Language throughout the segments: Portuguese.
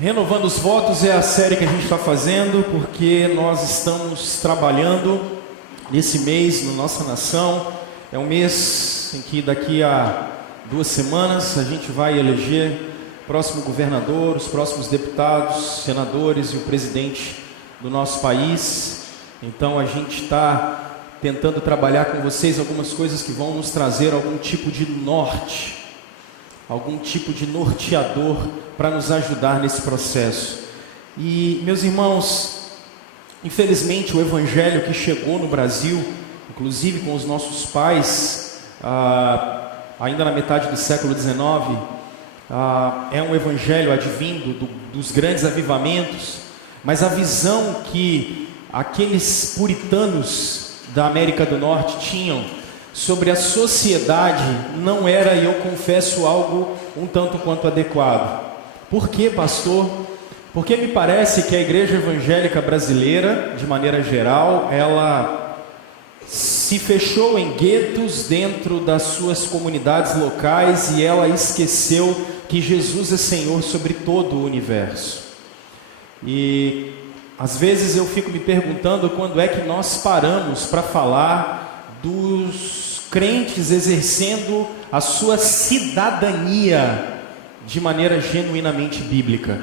Renovando os votos é a série que a gente está fazendo, porque nós estamos trabalhando nesse mês na nossa nação. É um mês em que daqui a 2 semanas a gente vai eleger o próximo governador, os próximos deputados, senadores e o presidente do nosso país. Então a gente está tentando trabalhar com vocês algumas coisas que vão nos trazer algum tipo de norte, algum tipo de norteador para nos ajudar nesse processo. E, meus irmãos, infelizmente o evangelho que chegou no Brasil, inclusive com os nossos pais, ainda na metade do século XIX, é um evangelho advindo dos grandes avivamentos, mas a visão que aqueles puritanos da América do Norte tinham sobre a sociedade não era, e eu confesso, algo um tanto quanto adequado. Por quê, pastor? Porque me parece que a igreja evangélica brasileira, de maneira geral, ela se fechou em guetos dentro das suas comunidades locais e ela esqueceu que Jesus é Senhor sobre todo o universo. E às vezes eu fico me perguntando quando é que nós paramos para falar dos crentes exercendo a sua cidadania de maneira genuinamente bíblica.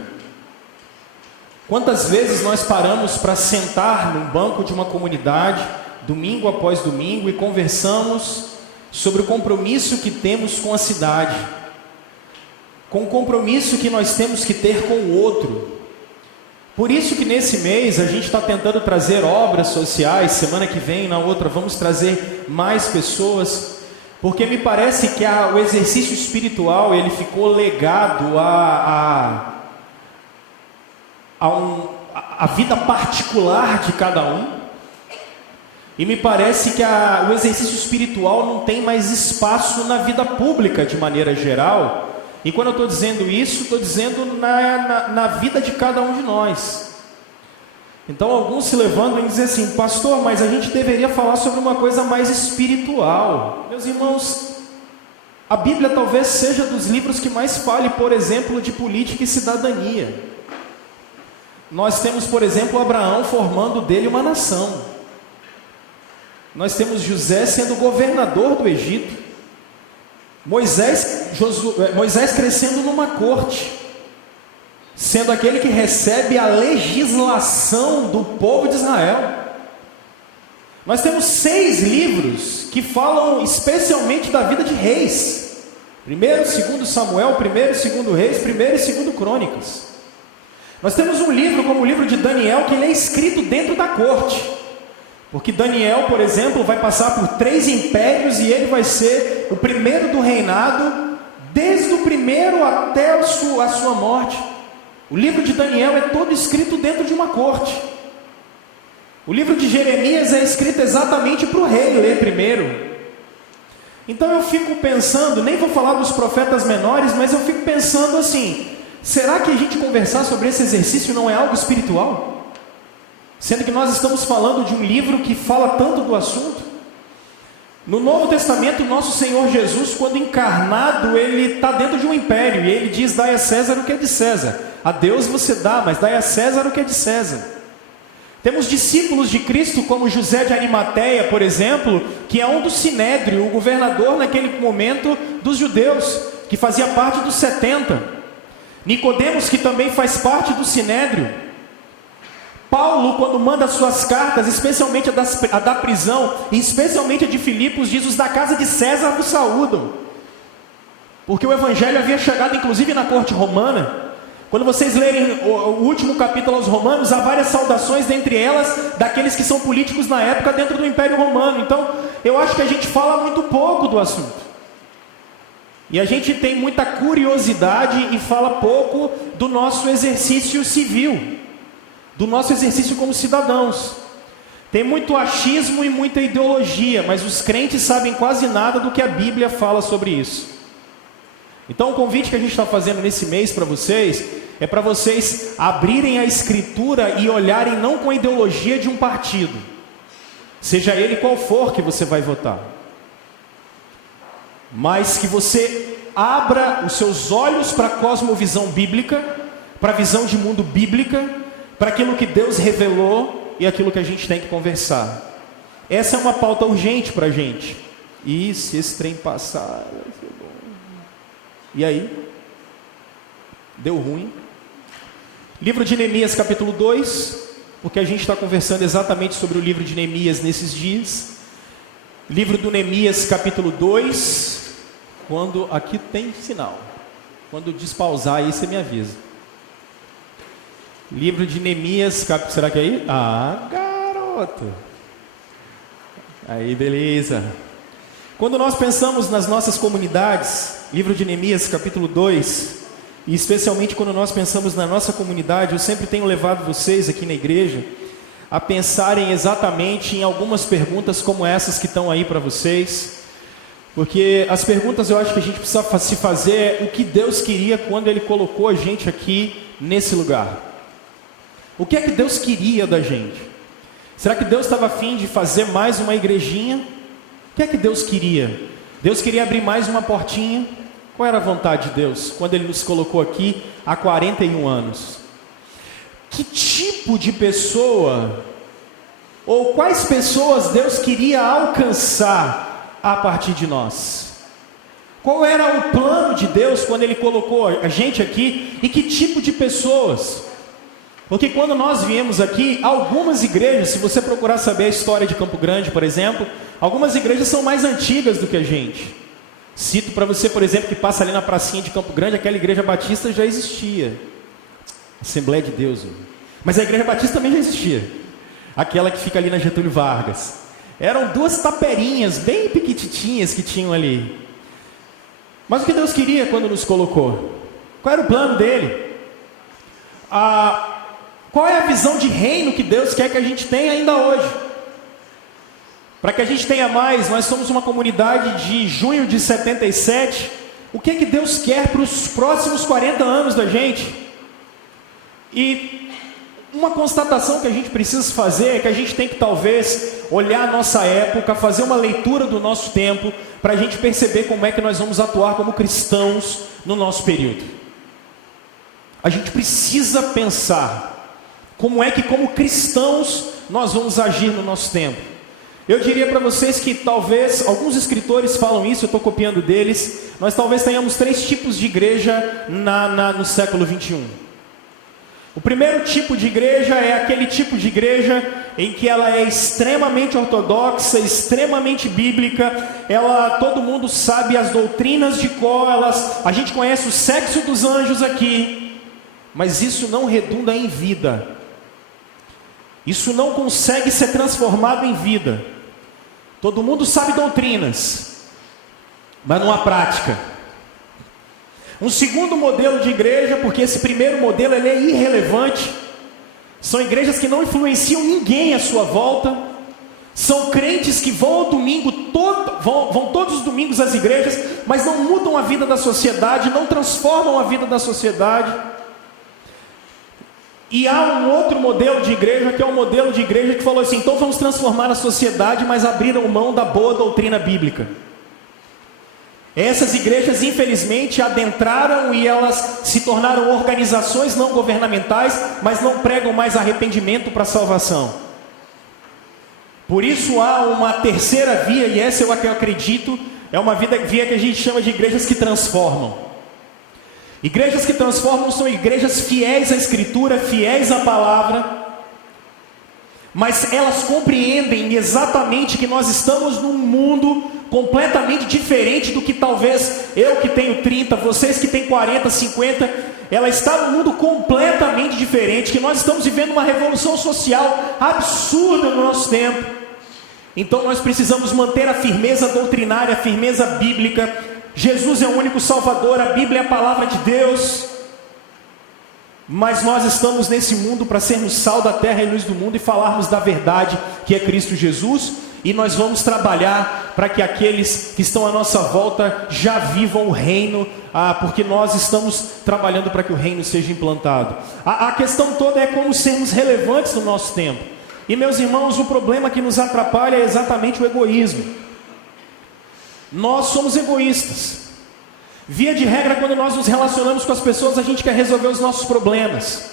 Quantas vezes nós paramos para sentar num banco de uma comunidade, domingo após domingo, e conversamos sobre o compromisso que temos com a cidade, com o compromisso que nós temos que ter com o outro. Por isso que nesse mês a gente está tentando trazer obras sociais, semana que vem, na outra, vamos trazer mais pessoas, porque me parece que o exercício espiritual, ele ficou legado à vida particular de cada um, e me parece que o exercício espiritual não tem mais espaço na vida pública de maneira geral. E quando eu estou dizendo isso, estou dizendo na vida de cada um de nós. Então alguns se levantam e dizem assim: pastor, mas a gente deveria falar sobre uma coisa mais espiritual. Meus irmãos, a Bíblia talvez seja dos livros que mais fale, por exemplo, de política e cidadania. Nós temos, por exemplo, Abraão formando dele uma nação. Nós temos José sendo governador do Egito. Moisés crescendo numa corte, sendo aquele que recebe a legislação do povo de Israel. Nós temos 6 livros que falam especialmente da vida de reis: 1º e 2º Samuel, 1º e 2º Reis, 1º e 2º Crônicas. Nós temos um livro como o livro de Daniel, que ele é escrito dentro da corte, porque Daniel, por exemplo, vai passar por 3 impérios e ele vai ser o primeiro do reinado, desde o primeiro até a sua morte. O livro de Daniel é todo escrito dentro de uma corte. O livro de Jeremias é escrito exatamente para o rei ler primeiro. Então eu fico pensando, nem vou falar dos profetas menores, mas eu fico pensando assim: será que a gente conversar sobre esse exercício não é algo espiritual? Sendo que nós estamos falando de um livro que fala tanto do assunto. No Novo Testamento, nosso Senhor Jesus, quando encarnado, ele está dentro de um império, e ele diz: dai a César o que é de César. A Deus você dá, mas dai a César o que é de César. Temos discípulos de Cristo como José de Arimateia, por exemplo, que é um do Sinédrio, o governador naquele momento dos judeus, que fazia parte dos 70. Nicodemos, que também faz parte do Sinédrio. Paulo, quando manda suas cartas, especialmente a da prisão, e especialmente a de Filipos, diz: os da casa de César vos saúdam. Porque o evangelho havia chegado inclusive na corte romana. Quando vocês lerem o último capítulo aos Romanos, há várias saudações, dentre elas daqueles que são políticos na época dentro do Império Romano. Então eu acho que a gente fala muito pouco do assunto, e a gente tem muita curiosidade e fala pouco do nosso exercício civil, do nosso exercício como cidadãos. Tem muito achismo e muita ideologia, mas os crentes sabem quase nada do que a Bíblia fala sobre isso. Então o convite que a gente está fazendo nesse mês para vocês é para vocês abrirem a Escritura e olharem não com a ideologia de um partido, seja ele qual for que você vai votar, mas que você abra os seus olhos para a cosmovisão bíblica, para a visão de mundo bíblica, para aquilo que Deus revelou e aquilo que a gente tem que conversar. Essa é uma pauta urgente para a gente. E se esse trem passar, vai ser bom. E aí? Deu ruim. Livro de Neemias, capítulo 2, porque a gente está conversando exatamente sobre o livro de Neemias nesses dias. Livro do Neemias, capítulo 2, quando aqui tem sinal. Quando despausar aí, você me avisa. Livro de Neemias, será que é aí? Ah, garoto! Aí, beleza. Quando nós pensamos nas nossas comunidades, livro de Neemias, capítulo 2, e especialmente quando nós pensamos na nossa comunidade, eu sempre tenho levado vocês aqui na igreja a pensarem exatamente em algumas perguntas como essas que estão aí para vocês, porque as perguntas eu acho que a gente precisa se fazer é o que Deus queria quando Ele colocou a gente aqui nesse lugar. O que é que Deus queria da gente? Será que Deus estava a fim de fazer mais uma igrejinha? O que é que Deus queria? Deus queria abrir mais uma portinha? Qual era a vontade de Deus quando Ele nos colocou aqui há 41 anos? Que tipo de pessoa, ou quais pessoas Deus queria alcançar a partir de nós? Qual era o plano de Deus quando Ele colocou a gente aqui? E que tipo de pessoas? Porque quando nós viemos aqui, algumas igrejas, se você procurar saber a história de Campo Grande, por exemplo, algumas igrejas são mais antigas do que a gente. Cito para você, por exemplo, que passa ali na pracinha de Campo Grande, aquela igreja batista já existia. Assembleia de Deus. Mas a igreja batista também já existia. Aquela que fica ali na Getúlio Vargas. Eram duas taperinhas bem pequititinhas que tinham ali. Mas o que Deus queria quando nos colocou? Qual era o plano dele? Qual é a visão de reino que Deus quer que a gente tenha ainda hoje? Para que a gente tenha mais, nós somos uma comunidade de junho de 77. O que é que Deus quer para os próximos 40 anos da gente? E uma constatação que a gente precisa fazer é que a gente tem que talvez olhar a nossa época, fazer uma leitura do nosso tempo, para a gente perceber como é que nós vamos atuar como cristãos no nosso período. A gente precisa pensar como é que como cristãos nós vamos agir no nosso tempo. Eu diria para vocês que talvez, alguns escritores falam isso, eu estou copiando deles, nós talvez tenhamos 3 tipos de igreja no século 21. O primeiro tipo de igreja é aquele tipo de igreja em que ela é extremamente ortodoxa, extremamente bíblica, todo mundo sabe as doutrinas de cor, a gente conhece o sexo dos anjos aqui, mas isso não redunda em vida. Isso não consegue ser transformado em vida. Todo mundo sabe doutrinas, mas não há prática. Um segundo modelo de igreja, porque esse primeiro modelo ele é irrelevante, são igrejas que não influenciam ninguém à sua volta, são crentes que vão ao domingo, vão todos os domingos às igrejas, mas não mudam a vida da sociedade, não transformam a vida da sociedade. E há um outro modelo de igreja, que é um modelo de igreja que falou assim, então vamos transformar a sociedade, mas abriram mão da boa doutrina bíblica. Essas igrejas, infelizmente, adentraram e elas se tornaram organizações não governamentais, mas não pregam mais arrependimento para a salvação. Por isso há uma terceira via, e essa eu acredito, é uma via que a gente chama de igrejas que transformam. Igrejas que transformam são igrejas fiéis à Escritura, fiéis à palavra, mas elas compreendem exatamente que nós estamos num mundo completamente diferente do que talvez eu que tenho 30, vocês que têm 40, 50, ela está num mundo completamente diferente, que nós estamos vivendo uma revolução social absurda no nosso tempo. Então nós precisamos manter a firmeza doutrinária, a firmeza bíblica. Jesus é o único Salvador, a Bíblia é a palavra de Deus, mas nós estamos nesse mundo para sermos sal da terra e luz do mundo e falarmos da verdade que é Cristo Jesus, e nós vamos trabalhar para que aqueles que estão à nossa volta já vivam o reino, porque nós estamos trabalhando para que o reino seja implantado. A questão toda é como sermos relevantes no nosso tempo, e meus irmãos, o problema que nos atrapalha é exatamente o egoísmo. Nós somos egoístas. Via de regra, quando nós nos relacionamos com as pessoas, a gente quer resolver os nossos problemas.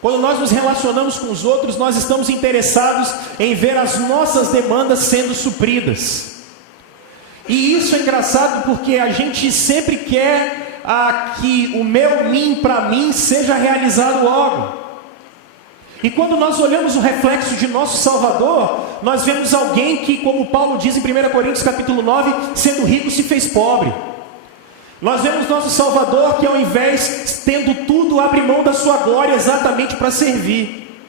Quando nós nos relacionamos com os outros, nós estamos interessados em ver as nossas demandas sendo supridas. E isso é engraçado porque a gente sempre quer que o meu mim para mim seja realizado logo. E quando nós olhamos o reflexo de nosso Salvador, nós vemos alguém que, como Paulo diz em 1 Coríntios capítulo 9, sendo rico se fez pobre. Nós vemos nosso Salvador que, ao invés, tendo tudo, abre mão da sua glória exatamente para servir.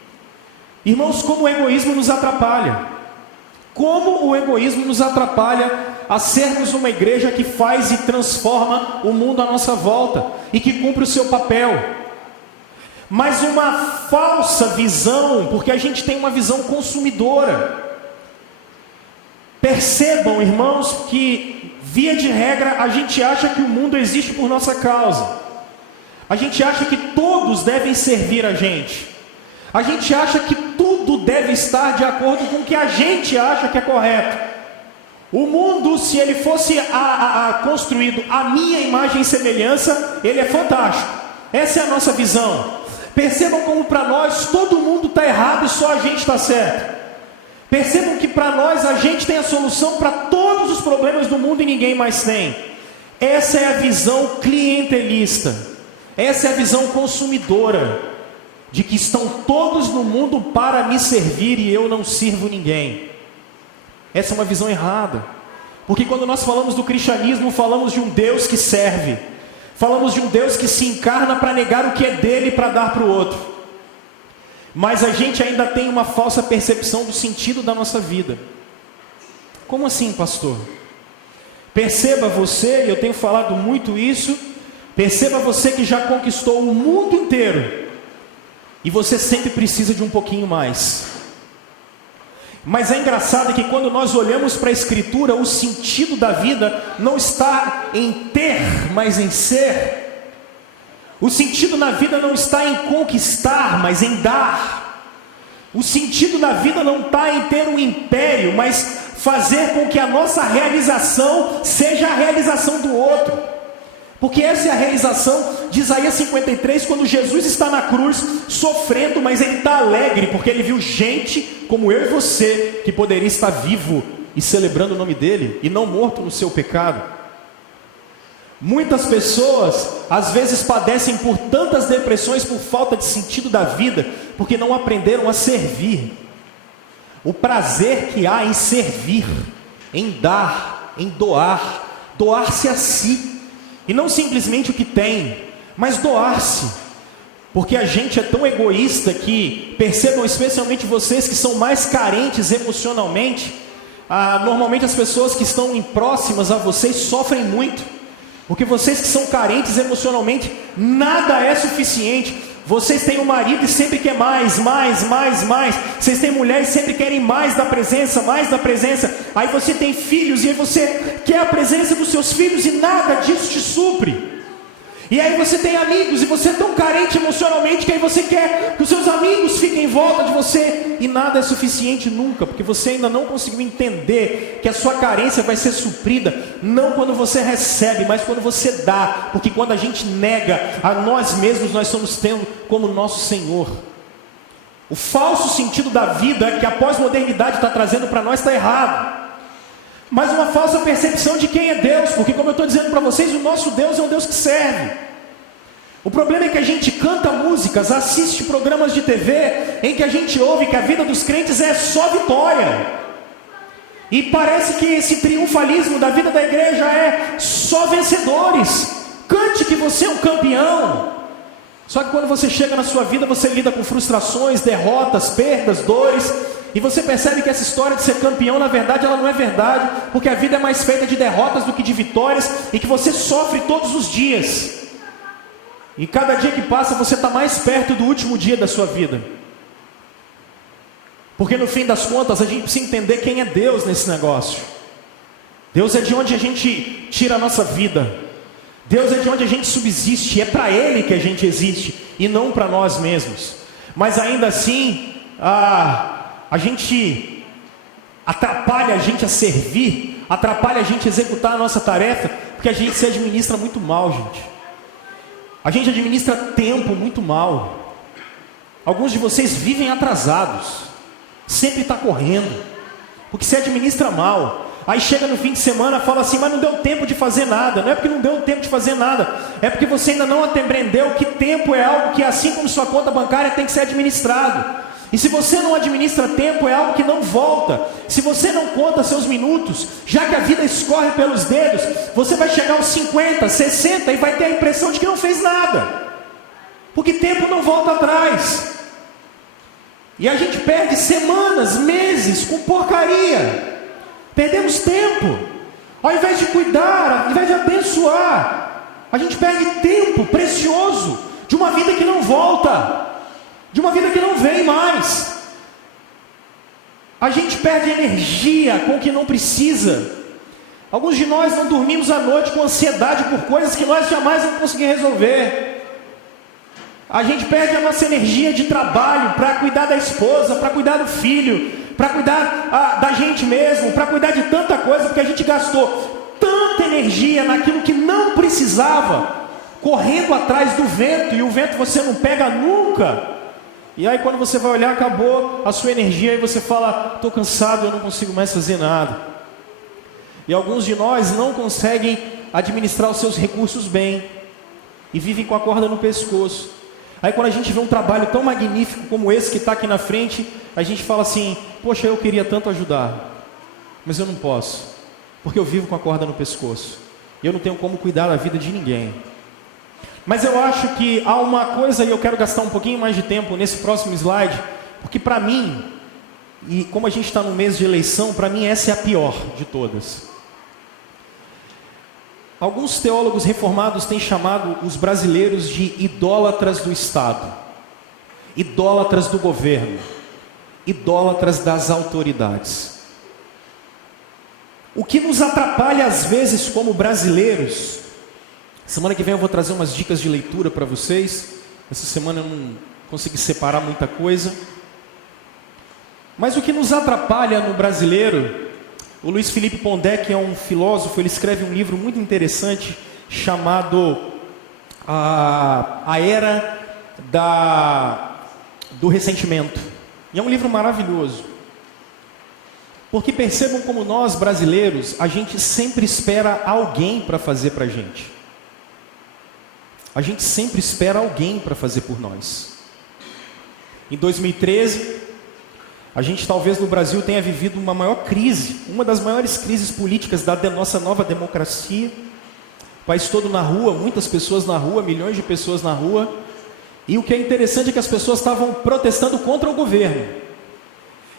Irmãos, como o egoísmo nos atrapalha. Como o egoísmo nos atrapalha a sermos uma igreja que faz e transforma o mundo à nossa volta e que cumpre o seu papel. Mas uma falsa visão, porque a gente tem uma visão consumidora. Percebam, irmãos, que via de regra a gente acha que o mundo existe por nossa causa. A gente acha que todos devem servir a gente. A gente acha que tudo deve estar de acordo com o que a gente acha que é correto. O mundo, se ele fosse construído à minha imagem e semelhança, ele é fantástico. Essa é a nossa visão. Percebam como para nós todo mundo está errado e só a gente está certo. Percebam que para nós a gente tem a solução para todos os problemas do mundo e ninguém mais tem. Essa é a visão clientelista. Essa é a visão consumidora. De que estão todos no mundo para me servir e eu não sirvo ninguém. Essa é uma visão errada. Porque quando nós falamos do cristianismo, falamos de um Deus que serve. Falamos de um Deus que se encarna para negar o que é dele para dar para o outro. Mas a gente ainda tem uma falsa percepção do sentido da nossa vida. Como assim, pastor? Perceba você, e eu tenho falado muito isso, perceba você que já conquistou o mundo inteiro. E você sempre precisa de um pouquinho mais. Mas é engraçado que quando nós olhamos para a Escritura, o sentido da vida não está em ter, mas em ser. O sentido na vida não está em conquistar, mas em dar. O sentido da vida não está em ter um império, mas fazer com que a nossa realização seja a realização do outro. Porque essa é a realização de Isaías 53, quando Jesus está na cruz, sofrendo, mas ele está alegre, porque ele viu gente como eu e você, que poderia estar vivo e celebrando o nome dele, e não morto no seu pecado. Muitas pessoas, às vezes, padecem por tantas depressões, por falta de sentido da vida, porque não aprenderam a servir. O prazer que há em servir, em dar, em doar, doar-se a si. E não simplesmente o que tem, mas doar-se. Porque a gente é tão egoísta que, percebam especialmente vocês que são mais carentes emocionalmente, normalmente as pessoas que estão próximas a vocês sofrem muito. Porque vocês que são carentes emocionalmente, nada é suficiente. Vocês têm um marido e sempre quer mais. Vocês têm mulher e sempre querem mais da presença. Aí você tem filhos e aí você quer a presença dos seus filhos e nada disso te supre. E aí você tem amigos e você é tão carente emocionalmente que aí você quer que os seus amigos fiquem em volta de você. E nada é suficiente nunca, porque você ainda não conseguiu entender que a sua carência vai ser suprida, não quando você recebe, mas quando você dá. Porque quando a gente nega a nós mesmos, nós estamos tendo como nosso Senhor. O falso sentido da vida que a pós-modernidade está trazendo para nós está errado. Mas uma falsa percepção de quem é Deus, porque como eu estou dizendo para vocês, o nosso Deus é um Deus que serve. O problema é que a gente canta músicas, assiste programas de TV, em que a gente ouve que a vida dos crentes é só vitória. E parece que esse triunfalismo da vida da igreja é só vencedores. Cante que você é um campeão. Só que quando você chega na sua vida, você lida com frustrações, derrotas, perdas, dores. E você percebe que essa história de ser campeão, na verdade, ela não é verdade, porque a vida é mais feita de derrotas do que de vitórias, e que você sofre todos os dias. E cada dia que passa, você está mais perto do último dia da sua vida. Porque no fim das contas, a gente precisa entender quem é Deus nesse negócio. Deus é de onde a gente tira a nossa vida. Deus é de onde a gente subsiste, é para Ele que a gente existe, e não para nós mesmos. Mas ainda assim, a gente atrapalha a gente a servir, atrapalha a gente a executar a nossa tarefa, Porque a gente se administra muito mal, gente. A gente administra tempo muito mal. Alguns de vocês vivem atrasados. Sempre está correndo. Porque se administra mal. Aí chega no fim de semana e fala assim, mas não deu tempo de fazer nada. Não é porque não deu tempo de fazer nada. É porque você ainda não aprendeu que tempo é algo que, assim como sua conta bancária, tem que ser administrado. E se você não administra tempo, é algo que não volta. Se você não conta seus minutos, já que a vida escorre pelos dedos, você vai chegar aos 50, 60 e vai ter a impressão de que não fez nada. Porque tempo não volta atrás. E a gente perde semanas, meses com porcaria. Perdemos tempo. Ao invés de cuidar, ao invés de abençoar, a gente perde tempo precioso de uma vida que não volta, de uma vida que não vem mais. A gente perde energia com o que não precisa. Alguns de nós não dormimos à noite com ansiedade por coisas que nós jamais vamos conseguir resolver. A gente perde a nossa energia de trabalho para cuidar da esposa, para cuidar do filho, para cuidar da gente mesmo, para cuidar de tanta coisa, porque a gente gastou tanta energia naquilo que não precisava, correndo atrás do vento, e o vento você não pega nunca. E aí quando você vai olhar, acabou a sua energia, e você fala, estou cansado, eu não consigo mais fazer nada. E alguns de nós não conseguem administrar os seus recursos bem, e vivem com a corda no pescoço. Aí quando a gente vê um trabalho tão magnífico como esse que está aqui na frente, a gente fala assim, poxa, eu queria tanto ajudar, mas eu não posso, porque eu vivo com a corda no pescoço, e eu não tenho como cuidar da vida de ninguém. Mas eu acho que há uma coisa, e eu quero gastar um pouquinho mais de tempo nesse próximo slide, porque para mim, e como a gente está no mês de eleição, para mim essa é a pior de todas. Alguns teólogos reformados têm chamado os brasileiros de idólatras do Estado, idólatras do governo, idólatras das autoridades. O que nos atrapalha às vezes como brasileiros, semana que vem eu vou trazer umas dicas de leitura para vocês, essa semana eu não consegui separar muita coisa, mas o que nos atrapalha no brasileiro, o Luiz Felipe Pondé, que é um filósofo, ele escreve um livro muito interessante chamado A Era do Ressentimento. E é um livro maravilhoso. Porque percebam como nós, brasileiros, a gente sempre espera alguém para fazer para a gente. A gente sempre espera alguém para fazer por nós. Em 2013... a gente talvez no Brasil tenha vivido uma maior crise, uma das maiores crises políticas da nossa nova democracia. O país todo na rua, muitas pessoas na rua, milhões de pessoas na rua. E o que é interessante é que as pessoas estavam protestando contra o governo.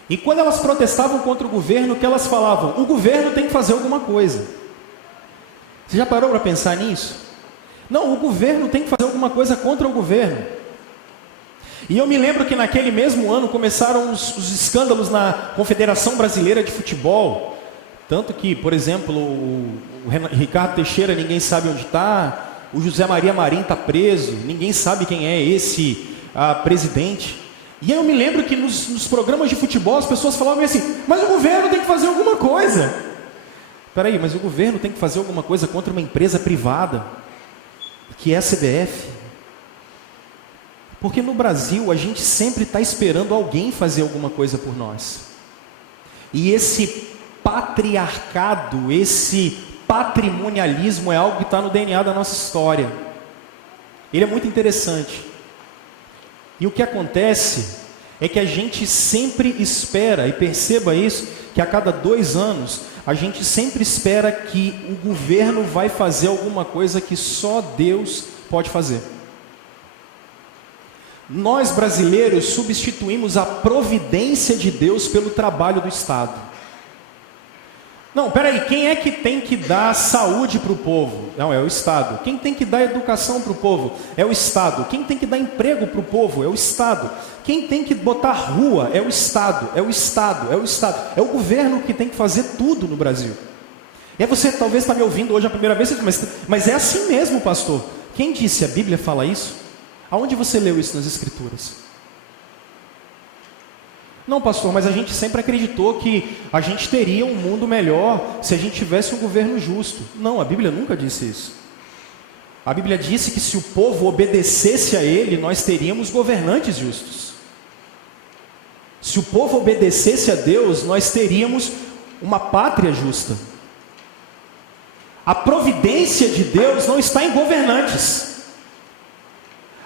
E quando elas protestavam contra o governo, o que elas falavam? O governo tem que fazer alguma coisa. Você já parou para pensar nisso? Não, o governo tem que fazer alguma coisa contra o governo. E eu me lembro que naquele mesmo ano começaram os escândalos na Confederação Brasileira de Futebol. Tanto que, por exemplo, o Ricardo Teixeira, ninguém sabe onde está. O José Maria Marim está preso. Ninguém sabe quem é esse presidente. E aí eu me lembro que nos programas de futebol as pessoas falavam assim, mas o governo tem que fazer alguma coisa. Espera aí, mas o governo tem que fazer alguma coisa contra uma empresa privada, que é a CBF. Porque no Brasil a gente sempre está esperando alguém fazer alguma coisa por nós. E esse patriarcado, esse patrimonialismo é algo que está no DNA da nossa história. Ele é muito interessante. E o que acontece é que a gente sempre espera, e perceba isso, que a cada 2 anos, a gente sempre espera que o governo vai fazer alguma coisa que só Deus pode fazer. Nós brasileiros substituímos a providência de Deus pelo trabalho do Estado. Não, peraí, quem é que tem que dar saúde para o povo? Não, é o Estado. Quem tem que dar educação para o povo? É o Estado. Quem tem que dar emprego para o povo? É o Estado. Quem tem que botar rua? É o Estado. É o Estado. É o Estado. É o governo que tem que fazer tudo no Brasil. E aí você talvez está me ouvindo hoje a primeira vez, mas é assim mesmo, pastor. Quem disse? A Bíblia fala isso? Aonde você leu isso nas Escrituras? Não, pastor, mas a gente sempre acreditou que a gente teria um mundo melhor se a gente tivesse um governo justo. Não, a Bíblia nunca disse isso. A Bíblia disse que se o povo obedecesse a ele, nós teríamos governantes justos. Se o povo obedecesse a Deus, nós teríamos uma pátria justa. A providência de Deus não está em governantes.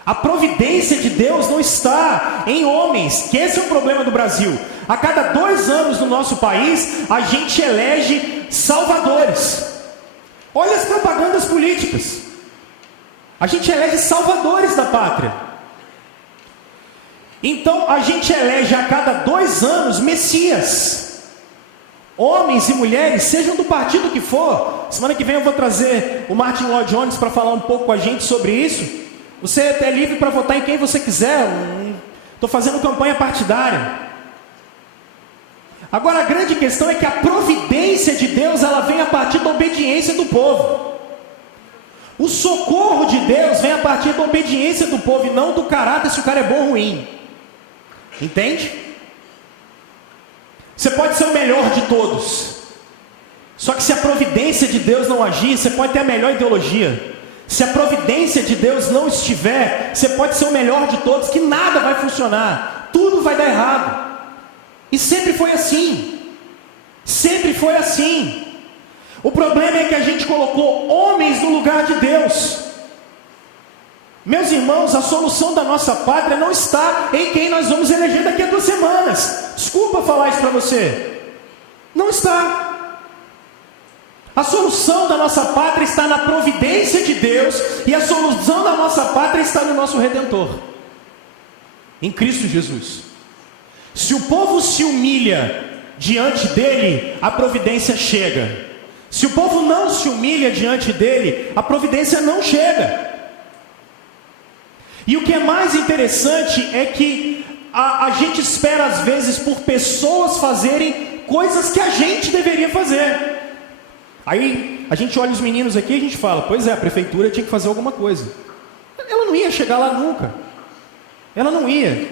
A providência de Deus não está em homens, que esse é o problema do Brasil. A cada 2 anos no nosso país, a gente elege salvadores. Olha as propagandas políticas. A gente elege salvadores da pátria. Então, a gente elege a cada 2 anos Messias. Homens e mulheres, sejam do partido que for. Semana que vem eu vou trazer o Martin Lloyd Jones para falar um pouco com a gente sobre isso. Você é livre para votar em quem você quiser. Estou fazendo campanha partidária. Agora a grande questão é que a providência de Deus, ela vem a partir da obediência do povo. O socorro de Deus vem a partir da obediência do povo e não do caráter se o cara é bom ou ruim. Entende? Você pode ser o melhor de todos. Só que se a providência de Deus não agir, você pode ter a melhor ideologia. Se a providência de Deus não estiver, você pode ser o melhor de todos, que nada vai funcionar, tudo vai dar errado. E sempre foi assim. Sempre foi assim. O problema é que a gente colocou homens no lugar de Deus. Meus irmãos, a solução da nossa pátria não está em quem nós vamos eleger daqui a 2 semanas. Desculpa falar isso para você. Não está. A solução da nossa pátria está na providência de Deus, e a solução da nossa pátria está no nosso Redentor, em Cristo Jesus. Se o povo se humilha diante dele, a providência chega. Se o povo não se humilha diante dele, a providência não chega. E o que é mais interessante é que a gente espera às vezes por pessoas fazerem coisas que a gente deveria fazer. Aí a gente olha os meninos aqui e a gente fala, pois é, a prefeitura tinha que fazer alguma coisa. Ela não ia chegar lá nunca. Ela não ia.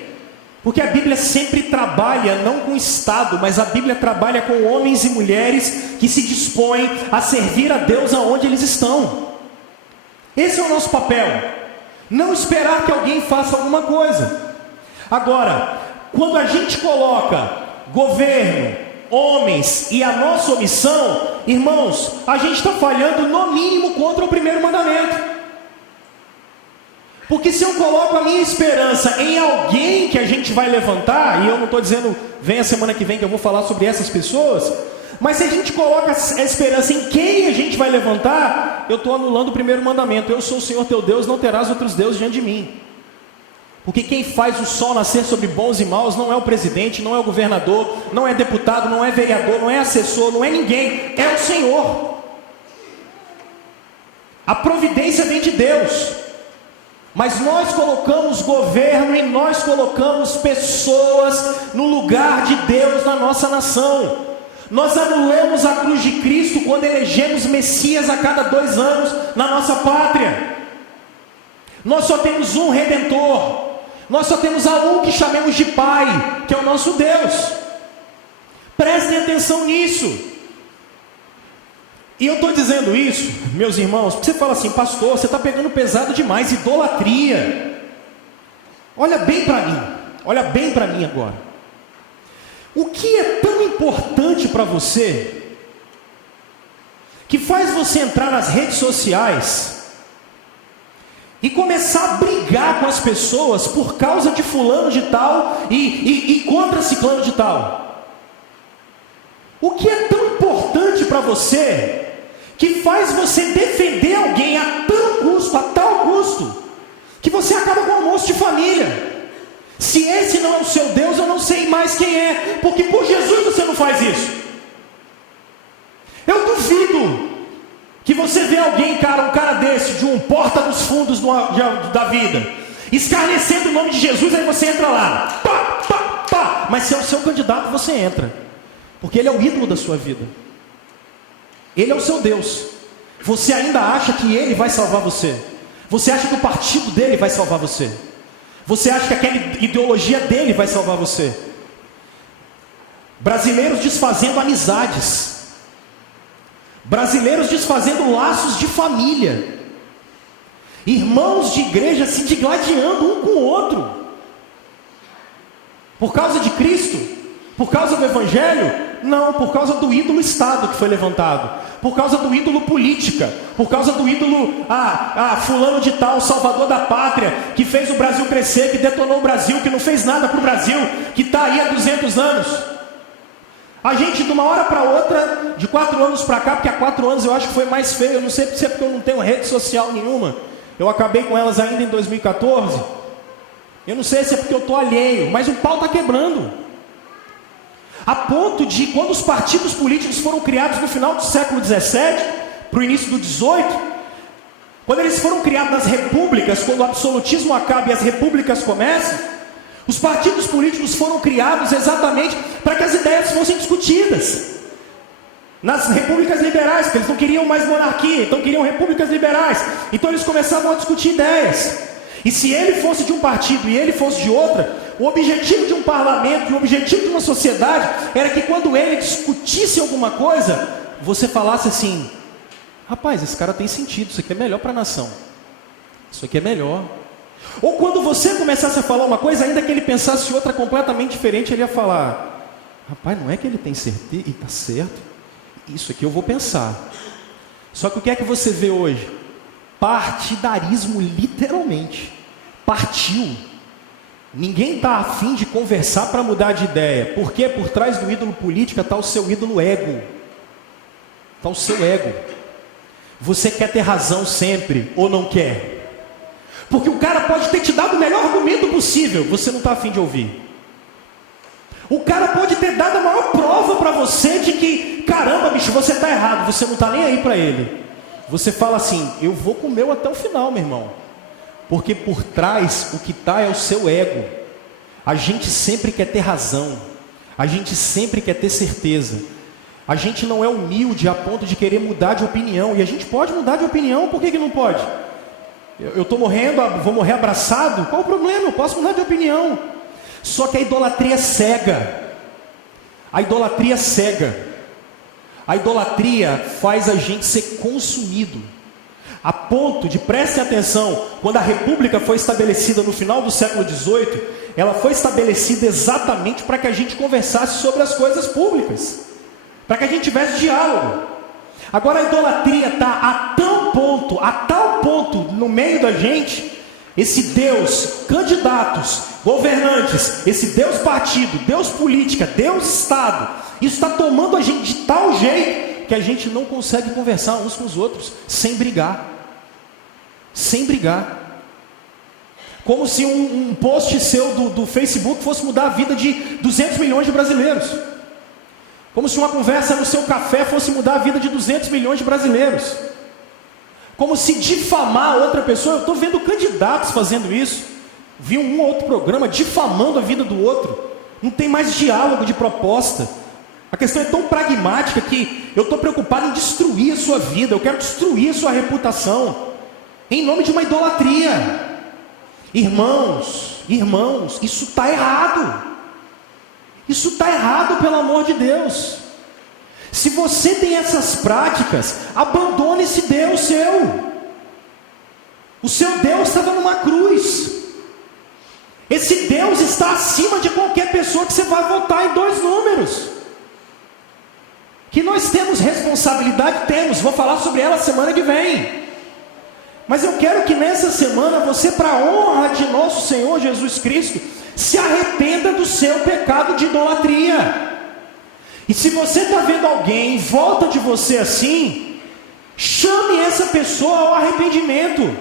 Porque a Bíblia sempre trabalha, não com o Estado, mas a Bíblia trabalha com homens e mulheres que se dispõem a servir a Deus aonde eles estão. Esse é o nosso papel. Não esperar que alguém faça alguma coisa. Agora, quando a gente coloca governo, homens e a nossa omissão, irmãos, a gente está falhando no mínimo contra o primeiro mandamento. Porque se eu coloco a minha esperança em alguém que a gente vai levantar, e eu não estou dizendo, vem a semana que vem que eu vou falar sobre essas pessoas, mas se a gente coloca a esperança em quem a gente vai levantar, eu estou anulando o primeiro mandamento. Eu sou o Senhor teu Deus, não terás outros deuses diante de mim. Porque quem faz o sol nascer sobre bons e maus não é o presidente, não é o governador, não é deputado, não é vereador, não é assessor, não é ninguém, é o Senhor. A providência vem de Deus. Mas nós colocamos governo e nós colocamos pessoas no lugar de Deus na nossa nação. Nós anulamos a cruz de Cristo quando elegemos Messias a cada 2 anos na nossa pátria. Nós só temos um Redentor. Nós só temos a um que chamemos de Pai, que é o nosso Deus. Prestem atenção nisso. E eu estou dizendo isso, meus irmãos, porque você fala assim, pastor, você está pegando pesado demais, idolatria. Olha bem para mim agora. O que é tão importante para você, que faz você entrar nas redes sociais e começar a brigar com as pessoas por causa de fulano de tal e contra ciclano de tal? O que é tão importante para você que faz você defender alguém a tal custo, que você acaba com o almoço de família? Se esse não é o seu Deus, eu não sei mais quem é, porque por Jesus você não faz isso. Eu duvido que você vê alguém, um cara desse, de um porta dos fundos da vida, escarnecendo o nome de Jesus, aí você entra lá, pá, mas se é o seu candidato, você entra, porque ele é o ídolo da sua vida, ele é o seu Deus. Você ainda acha que ele vai salvar você? Você acha que o partido dele vai salvar você? Você acha que aquela ideologia dele vai salvar você? brasileiros desfazendo amizades, brasileiros desfazendo laços de família, irmãos de igreja se digladiando um com o outro, por causa de Cristo, por causa do Evangelho. Não, por causa do ídolo Estado que foi levantado, por causa do ídolo política, por causa do ídolo, fulano de tal, salvador da pátria, que fez o Brasil crescer, que detonou o Brasil, que não fez nada para o Brasil, que está aí há 200 anos. A gente, de uma hora para outra, de 4 anos para cá, porque há 4 anos eu acho que foi mais feio, eu não sei se é porque eu não tenho rede social nenhuma, eu acabei com elas ainda em 2014, eu não sei se é porque eu estou alheio, mas o pau está quebrando. A ponto de, quando os partidos políticos foram criados no final do século XVII, para o início do XVIII, quando eles foram criados nas repúblicas, quando o absolutismo acaba e as repúblicas começam, os partidos políticos foram criados exatamente para que as ideias fossem discutidas. Nas repúblicas liberais, porque eles não queriam mais monarquia, então queriam repúblicas liberais. Então eles começavam a discutir ideias. E se ele fosse de um partido e ele fosse de outra, o objetivo de um parlamento e o objetivo de uma sociedade era que quando ele discutisse alguma coisa, você falasse assim: rapaz, esse cara tem sentido, isso aqui é melhor para a nação, isso aqui é melhor. Ou quando você começasse a falar uma coisa, ainda que ele pensasse outra completamente diferente, ele ia falar: rapaz, não é que ele tem certeza, e está certo, isso aqui eu vou pensar. Só que o que é que você vê hoje? Partidarismo, literalmente. Partiu. Ninguém está afim de conversar para mudar de ideia, porque por trás do ídolo político está o seu ídolo ego, está o seu ego. Você quer ter razão sempre ou não quer? Porque o cara pode ter te dado o melhor argumento possível, você não está afim de ouvir. O cara pode ter dado a maior prova para você de que, caramba, bicho, você está errado, você não está nem aí para ele. Você fala assim: eu vou com o meu até o final, meu irmão. Porque por trás o que está é o seu ego. A gente sempre quer ter razão, a gente sempre quer ter certeza. A gente não é humilde a ponto de querer mudar de opinião. E a gente pode mudar de opinião, por que não pode? Eu estou morrendo, vou morrer abraçado, qual o problema? Eu posso mudar de opinião. Só que a idolatria cega. A idolatria cega. A idolatria faz a gente ser consumido. A ponto de, prestem atenção, quando a república foi estabelecida no final do século XVIII, ela foi estabelecida exatamente para que a gente conversasse sobre as coisas públicas, para que a gente tivesse diálogo. Agora a idolatria está a tal ponto no meio da gente, esse Deus, candidatos, governantes, esse Deus partido, Deus política, Deus Estado, isso está tomando a gente de tal jeito que a gente não consegue conversar uns com os outros sem brigar. Sem brigar. Como se um post seu do Facebook fosse mudar a vida de 200 milhões de brasileiros. Como se uma conversa no seu café fosse mudar a vida de 200 milhões de brasileiros. Como se difamar outra pessoa. Eu estou vendo candidatos fazendo isso. Vi um ou outro programa difamando a vida do outro. Não tem mais diálogo de proposta. A questão é tão pragmática que eu estou preocupado em destruir a sua vida. Eu quero destruir a sua reputação. Em nome de uma idolatria. Irmãos, isso está errado. Isso está errado, pelo amor de Deus. Se você tem essas práticas, abandone esse Deus seu. O seu Deus estava numa cruz. Esse Deus está acima de qualquer pessoa que você vai votar em 2 números. Que nós temos responsabilidade, temos. Vou falar sobre ela semana que vem. Mas eu quero que nessa semana você, para a honra de nosso Senhor Jesus Cristo, se arrependa do seu pecado de idolatria. E se você está vendo alguém em volta de você assim, chame essa pessoa ao arrependimento.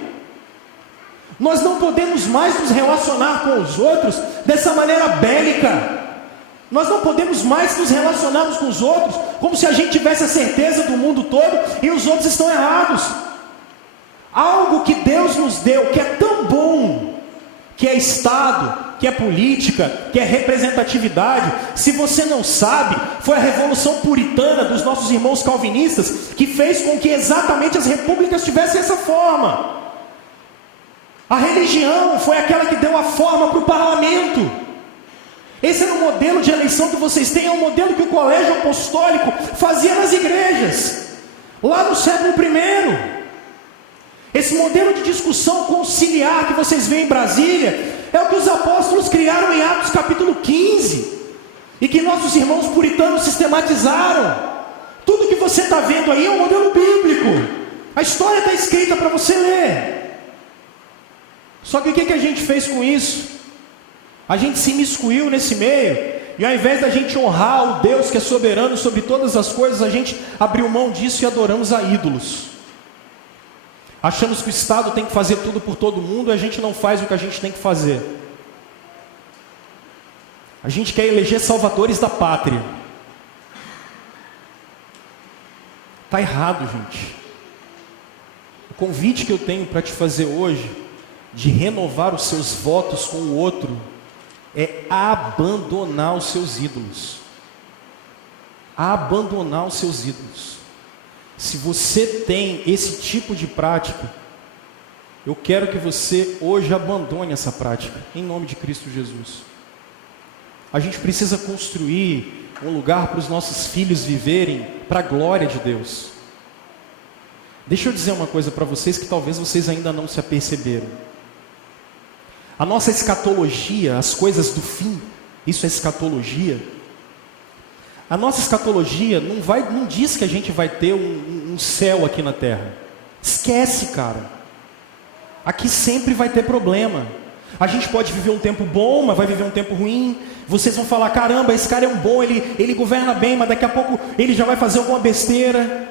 Nós não podemos mais nos relacionar com os outros dessa maneira bélica. Nós não podemos mais nos relacionarmos com os outros como se a gente tivesse a certeza do mundo todo e os outros estão errados. Algo que Deus nos deu, que é tão bom, que é Estado, que é política, que é representatividade. Se você não sabe, foi a revolução puritana dos nossos irmãos calvinistas que fez com que exatamente as repúblicas tivessem essa forma. A religião foi aquela que deu a forma para o parlamento. Esse era o modelo de eleição que vocês têm, é o modelo que o colégio apostólico fazia nas igrejas, lá no século I. Esse modelo de discussão conciliar que vocês veem em Brasília, é o que os apóstolos criaram em Atos capítulo 15, e que nossos irmãos puritanos sistematizaram. Tudo que você está vendo aí é um modelo bíblico. A história está escrita para você ler. Só que o que a gente fez com isso? A gente se imiscuiu nesse meio, e ao invés da gente honrar o Deus que é soberano sobre todas as coisas, a gente abriu mão disso e adoramos a ídolos. Achamos que o Estado tem que fazer tudo por todo mundo, e a gente não faz o que a gente tem que fazer. A gente quer eleger salvadores da pátria. Está errado, gente. O convite que eu tenho para te fazer hoje, de renovar os seus votos com o outro, é abandonar os seus ídolos. Abandonar os seus ídolos. Se você tem esse tipo de prática, eu quero que você hoje abandone essa prática, em nome de Cristo Jesus. A gente precisa construir um lugar para os nossos filhos viverem para a glória de Deus. Deixa eu dizer uma coisa para vocês que talvez vocês ainda não se aperceberam. A nossa escatologia, as coisas do fim, isso é escatologia. A nossa escatologia não diz que a gente vai ter um céu aqui na terra. Esquece, cara. Aqui sempre vai ter problema. A gente pode viver um tempo bom, mas vai viver um tempo ruim. Vocês vão falar, caramba, esse cara é um bom, ele governa bem, mas daqui a pouco ele já vai fazer alguma besteira.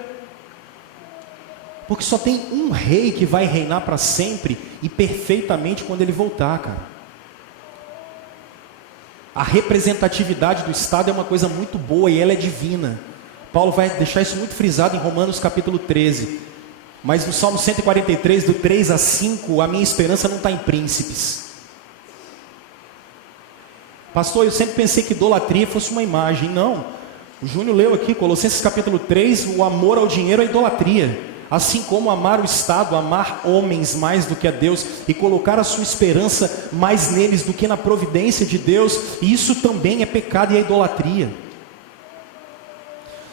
Porque só tem um rei que vai reinar para sempre e perfeitamente quando ele voltar, cara. A representatividade do Estado é uma coisa muito boa e ela é divina. Paulo vai deixar isso muito frisado em Romanos capítulo 13. Mas no Salmo 143, do 3 a 5, a minha esperança não está em príncipes. Pastor, eu sempre pensei que idolatria fosse uma imagem. Não. O Júnior leu aqui, Colossenses capítulo 3, o amor ao dinheiro é idolatria. Assim como amar o Estado, amar homens mais do que a Deus e colocar a sua esperança mais neles do que na providência de Deus, isso também é pecado e é idolatria.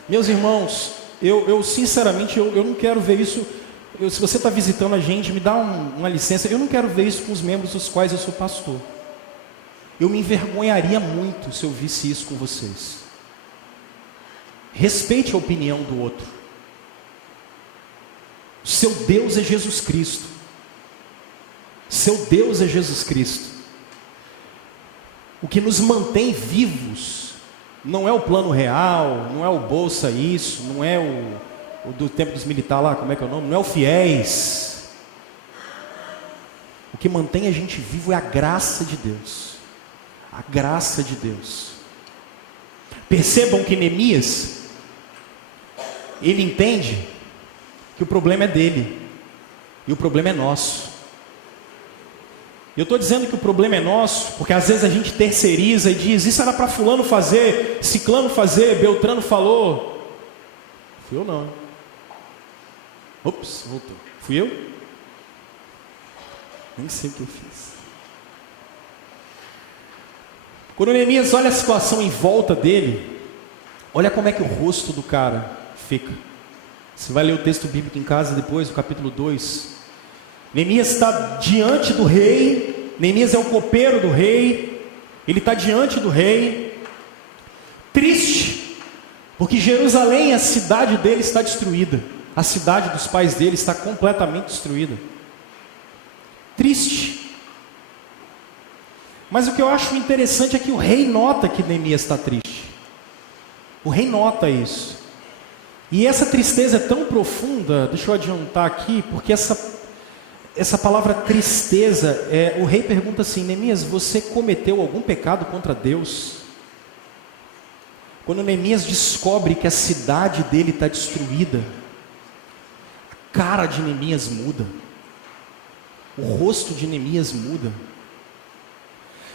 Meus irmãos, eu sinceramente, eu não quero ver isso. Se você está visitando a gente, me dá uma licença, eu não quero ver isso com os membros dos quais eu sou pastor. Eu me envergonharia muito se eu visse isso com vocês. Respeite a opinião do outro. Seu Deus é Jesus Cristo. Seu Deus é Jesus Cristo. O que nos mantém vivos não é o plano real, não é o Bolsa isso, não é o do tempo dos militares lá, como é que é o nome? Não é o fiéis. O que mantém a gente vivo é a graça de Deus. A graça de Deus. Percebam que Neemias, ele entende que o problema é dele e o problema é nosso. Eu estou dizendo que o problema é nosso porque às vezes a gente terceiriza e diz, isso era para fulano fazer, ciclano fazer, Beltrano falou. Fui eu não. Ops, voltou. Fui eu? Nem sei o que eu fiz. Quando Neemias olha a situação em volta dele, olha como é que o rosto do cara fica. Você vai ler o texto bíblico em casa depois, o capítulo 2. Neemias está diante do rei. Neemias é o copeiro do rei. Ele está diante do rei, triste, porque Jerusalém, a cidade dele, está destruída. A cidade dos pais dele está completamente destruída. Triste. Mas o que eu acho interessante é que o rei nota que Neemias está triste. O rei nota isso. E essa tristeza é tão profunda, deixa eu adiantar aqui, porque essa palavra tristeza, o rei pergunta assim, Neemias, você cometeu algum pecado contra Deus? Quando Neemias descobre que a cidade dele está destruída, a cara de Neemias muda, o rosto de Neemias muda.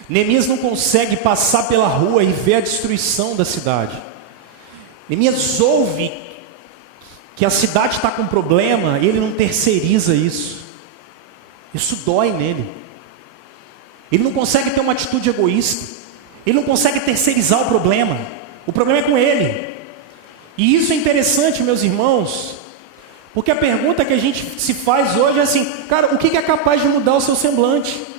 Neemias não consegue passar pela rua e ver a destruição da cidade. Neemias ouve que a cidade está com problema e ele não terceiriza isso. Isso dói nele. Ele não consegue ter uma atitude egoísta. Ele não consegue terceirizar o problema é com ele. E isso é interessante, meus irmãos, porque a pergunta que a gente se faz hoje é assim: cara, o que é capaz de mudar o seu semblante?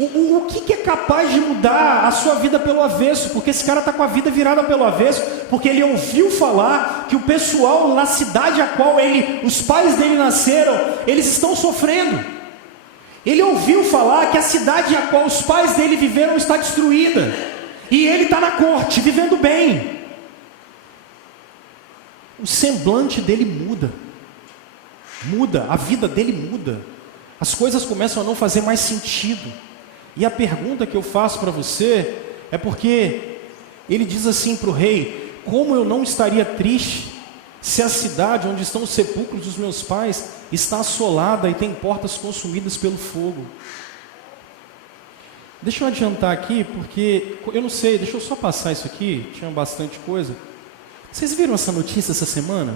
O que é capaz de mudar a sua vida pelo avesso? Porque esse cara está com a vida virada pelo avesso, porque ele ouviu falar que o pessoal na cidade a qual os pais dele nasceram, eles estão sofrendo. Ele ouviu falar que a cidade a qual os pais dele viveram está destruída, e ele está na corte, vivendo bem. O semblante dele muda, a vida dele muda, as coisas começam a não fazer mais sentido. E a pergunta que eu faço para você é porque ele diz assim para o rei: como eu não estaria triste se a cidade onde estão os sepulcros dos meus pais está assolada e tem portas consumidas pelo fogo? Deixa eu adiantar aqui, porque eu não sei, deixa eu só passar isso aqui, tinha bastante coisa. Vocês viram essa notícia essa semana?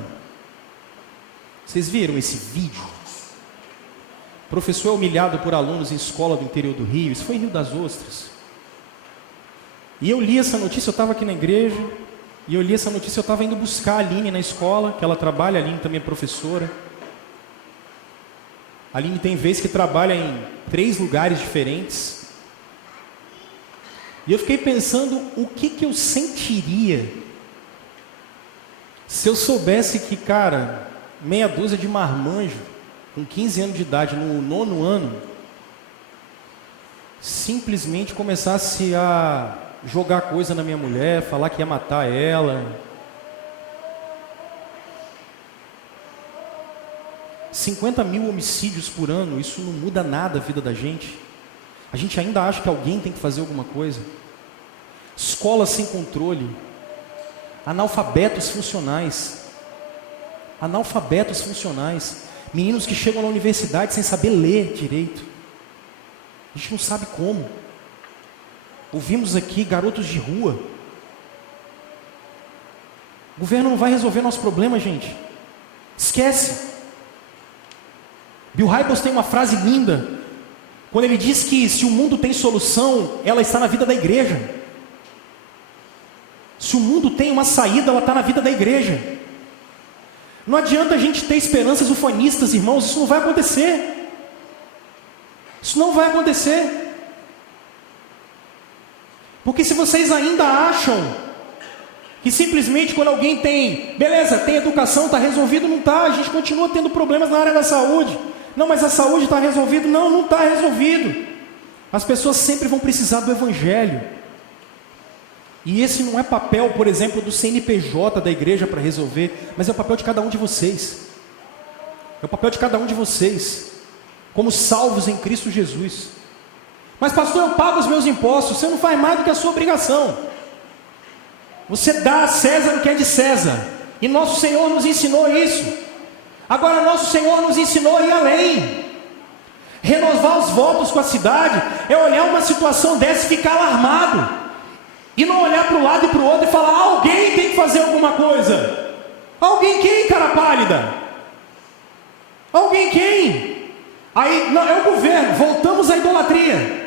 Vocês viram esse vídeo? Professor é humilhado por alunos em escola do interior do Rio. Isso foi em Rio das Ostras. E eu li essa notícia, eu estava aqui na igreja, e eu li essa notícia, eu estava indo buscar a Aline na escola, que ela trabalha, a Aline também é professora. A Aline tem vez que trabalha em 3 lugares diferentes. E eu fiquei pensando, o que eu sentiria se eu soubesse que, cara, meia dúzia de marmanjo, com 15 anos de idade, no 9º ano, simplesmente começasse a jogar coisa na minha mulher, falar que ia matar ela. 50 mil homicídios por ano, isso não muda nada a vida da gente. A gente ainda acha que alguém tem que fazer alguma coisa. Escola sem controle, analfabetos funcionais, meninos que chegam na universidade sem saber ler direito. A gente não sabe como. Ouvimos aqui garotos de rua. O governo não vai resolver nosso problema, gente. Esquece. Bill Hybels tem uma frase linda, quando ele diz que se o mundo tem solução, ela está na vida da igreja. Se o mundo tem uma saída, ela está na vida da igreja. Não adianta a gente ter esperanças ufanistas, irmãos, isso não vai acontecer. Isso não vai acontecer. Porque se vocês ainda acham que simplesmente quando alguém tem, beleza, tem educação, está resolvido, não está, a gente continua tendo problemas na área da saúde. Não, mas a saúde está resolvida. Não, não está resolvido. As pessoas sempre vão precisar do evangelho. E esse não é papel, por exemplo, do CNPJ da igreja para resolver, mas é o papel de cada um de vocês. É o papel de cada um de vocês, como salvos em Cristo Jesus. Mas pastor, eu pago os meus impostos. Você não faz mais do que a sua obrigação. Você dá a César o que é de César. E nosso Senhor nos ensinou isso. Agora nosso Senhor nos ensinou a ir além. Renovar os votos com a cidade é olhar uma situação dessa e ficar alarmado. E não olhar para um lado e para o outro e falar: alguém tem que fazer alguma coisa. Alguém quem, cara pálida? Alguém quem? Aí, não, é o governo. Voltamos à idolatria.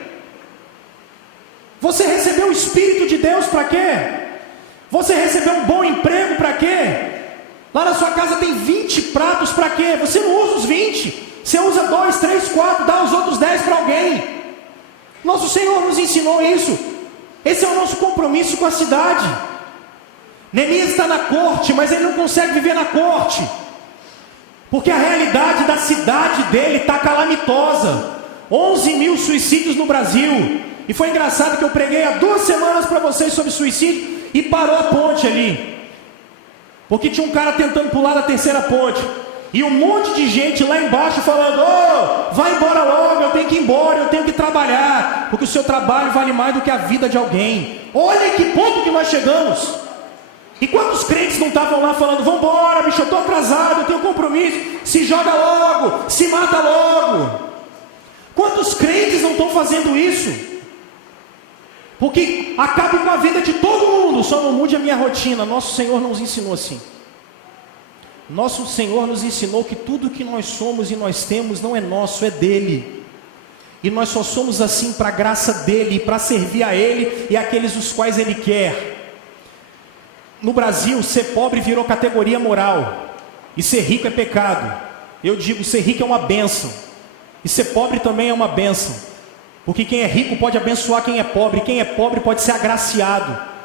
Você recebeu o Espírito de Deus para quê? Você recebeu um bom emprego para quê? Lá na sua casa tem 20 pratos para quê? Você não usa os 20. Você usa 2, 3, 4, dá os outros 10 para alguém. Nosso Senhor nos ensinou isso. Esse é o nosso compromisso com a cidade. Neemias está na corte, mas ele não consegue viver na corte, porque a realidade da cidade dele está calamitosa. 11 mil suicídios no Brasil. E foi engraçado que eu preguei há 2 semanas para vocês sobre suicídio e parou a ponte ali, porque tinha um cara tentando pular da 3ª ponte, e um monte de gente lá embaixo falando: ô, vai embora logo, eu tenho que ir embora, eu tenho que trabalhar, porque o seu trabalho vale mais do que a vida de alguém. Olha que ponto que nós chegamos. E quantos crentes não estavam lá falando: vamos embora, bicho, eu estou atrasado, eu tenho compromisso, se joga logo, se mata logo. Quantos crentes não estão fazendo isso? Porque acabe com a vida de todo mundo, só não mude a minha rotina. Nosso Senhor nos ensinou assim. Nosso Senhor nos ensinou que tudo que nós somos e nós temos não é nosso, é dele. E nós só somos assim para a graça dele, para servir a ele e àqueles os quais ele quer. No Brasil, ser pobre virou categoria moral. E ser rico é pecado. Eu digo, ser rico é uma bênção. E ser pobre também é uma bênção. Porque quem é rico pode abençoar quem é pobre. E quem é pobre pode ser agraciado.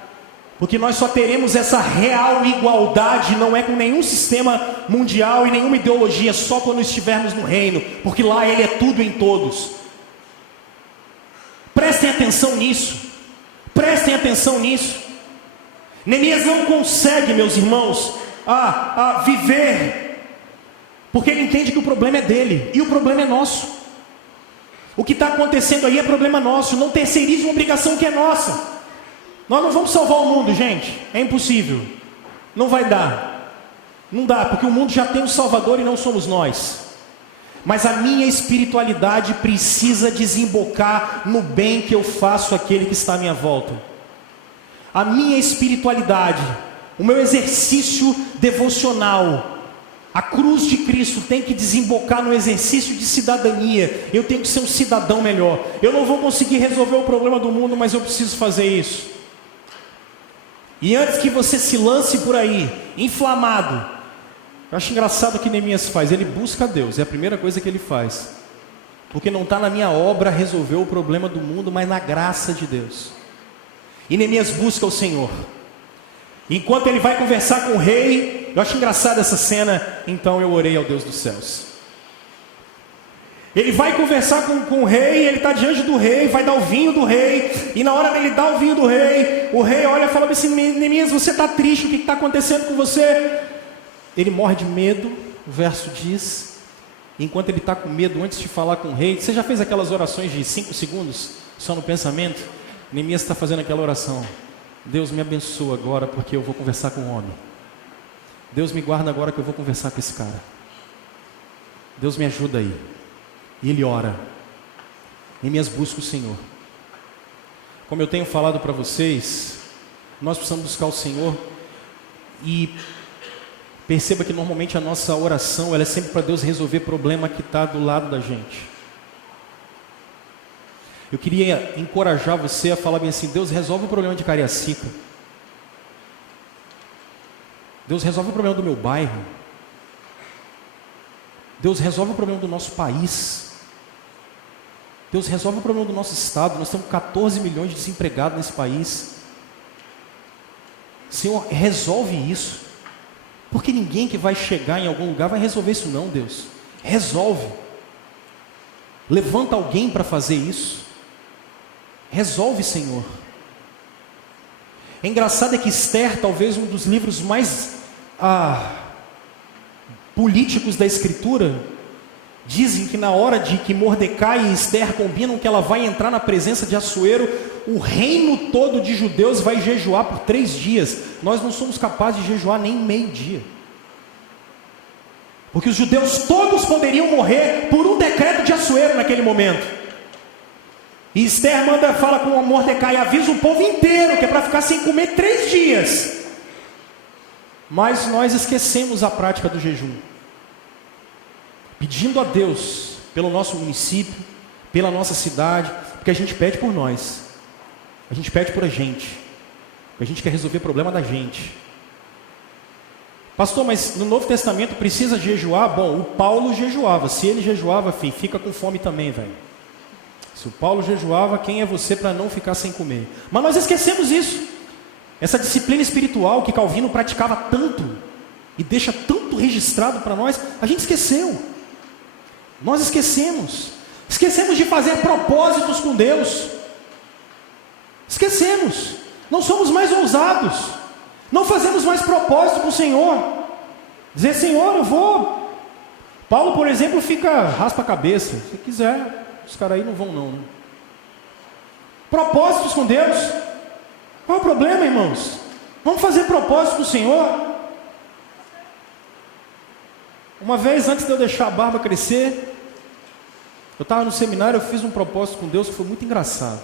Porque nós só teremos essa real igualdade, não é com nenhum sistema mundial e nenhuma ideologia, só quando estivermos no reino. Porque lá ele é tudo em todos. Prestem atenção nisso. Prestem atenção nisso. Neemias não consegue, meus irmãos, viver, porque ele entende que o problema é dele e o problema é nosso. O que está acontecendo aí é problema nosso. Não terceirize uma obrigação que é nossa. Nós não vamos salvar o mundo, gente. É impossível. Não vai dar. Não dá, porque o mundo já tem um Salvador e não somos nós. Mas a minha espiritualidade precisa desembocar no bem que eu faço àquele que está à minha volta. A minha espiritualidade, o meu exercício devocional, a cruz de Cristo tem que desembocar no exercício de cidadania. Eu tenho que ser um cidadão melhor. Eu não vou conseguir resolver o problema do mundo, mas eu preciso fazer isso. E antes que você se lance por aí, inflamado, eu acho engraçado o que Neemias faz. Ele busca a Deus, é a primeira coisa que ele faz. Porque não está na minha obra resolver o problema do mundo, mas na graça de Deus. E Neemias busca o Senhor. Enquanto ele vai conversar com o rei, eu acho engraçada essa cena. Então eu orei ao Deus dos céus. Ele vai conversar com o rei, ele está diante do rei, vai dar o vinho do rei. E na hora dele dar o vinho do rei, o rei olha e fala assim: Neemias, você está triste, o que está acontecendo com você? Ele morre de medo, o verso diz. Enquanto ele está com medo, antes de falar com o rei, você já fez aquelas orações de 5 segundos, só no pensamento? Neemias está fazendo aquela oração: Deus me abençoa agora, porque eu vou conversar com o homem. Deus me guarda agora que eu vou conversar com esse cara. Deus me ajuda aí. E ele ora. Neemias busca o Senhor. Como eu tenho falado para vocês, nós precisamos buscar o Senhor. E perceba que normalmente a nossa oração ela é sempre para Deus resolver problema que está do lado da gente. Eu queria encorajar você a falar bem assim: Deus, resolve o problema de Cariacica. Deus, resolve o problema do meu bairro. Deus, resolve o problema do nosso país. Deus, resolve o problema do nosso estado. Nós temos 14 milhões de desempregados nesse país. Senhor, resolve isso. Porque ninguém que vai chegar em algum lugar vai resolver isso não, Deus. Resolve. Levanta alguém para fazer isso. Resolve, Senhor. É engraçado que Esther, talvez um dos livros mais políticos da Escritura, dizem que na hora de que Mordecai e Esther combinam que ela vai entrar na presença de Assuero, o reino todo de judeus vai jejuar por 3 dias. Nós não somos capazes de jejuar nem meio-dia. Porque os judeus todos poderiam morrer por um decreto de Assuero naquele momento. E Esther fala com Mordecai: avisa o povo inteiro que é para ficar sem comer 3 dias. Mas nós esquecemos a prática do jejum. Pedindo a Deus pelo nosso município, pela nossa cidade, porque a gente pede por nós. A gente pede por a gente. A gente quer resolver o problema da gente. Pastor, mas no Novo Testamento precisa jejuar? Bom, o Paulo jejuava. Se ele jejuava, fica com fome também, velho. Se o Paulo jejuava, quem é você para não ficar sem comer? Mas nós esquecemos isso. Essa disciplina espiritual que Calvino praticava tanto e deixa tanto registrado para nós, a gente esqueceu. Nós esquecemos. Esquecemos de fazer propósitos com Deus. Esquecemos. Não somos mais ousados. Não fazemos mais propósito com o Senhor. Dizer: Senhor, eu vou. Paulo, por exemplo, raspa a cabeça. Se quiser. Os caras aí não vão não, né? Propósitos com Deus. Qual é o problema, irmãos? Vamos fazer propósito com o Senhor. Uma vez, antes de eu deixar a barba crescer, eu estava no seminário, eu fiz um propósito com Deus que foi muito engraçado.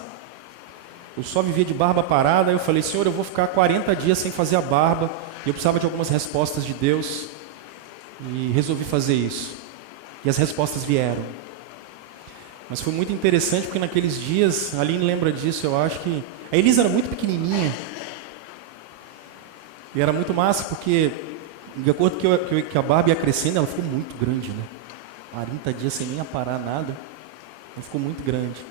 Eu só vivia de barba parada. Aí eu falei: Senhor, eu vou ficar 40 dias sem fazer a barba. E eu precisava de algumas respostas de Deus. E resolvi fazer isso. E as respostas vieram. Mas foi muito interessante porque naqueles dias, a Aline lembra disso, eu acho que a Elisa era muito pequenininha. E era muito massa porque, de acordo que a Barbie ia crescendo, ela ficou muito grande, né? 40 dias sem nem aparar nada. Ela ficou muito grande.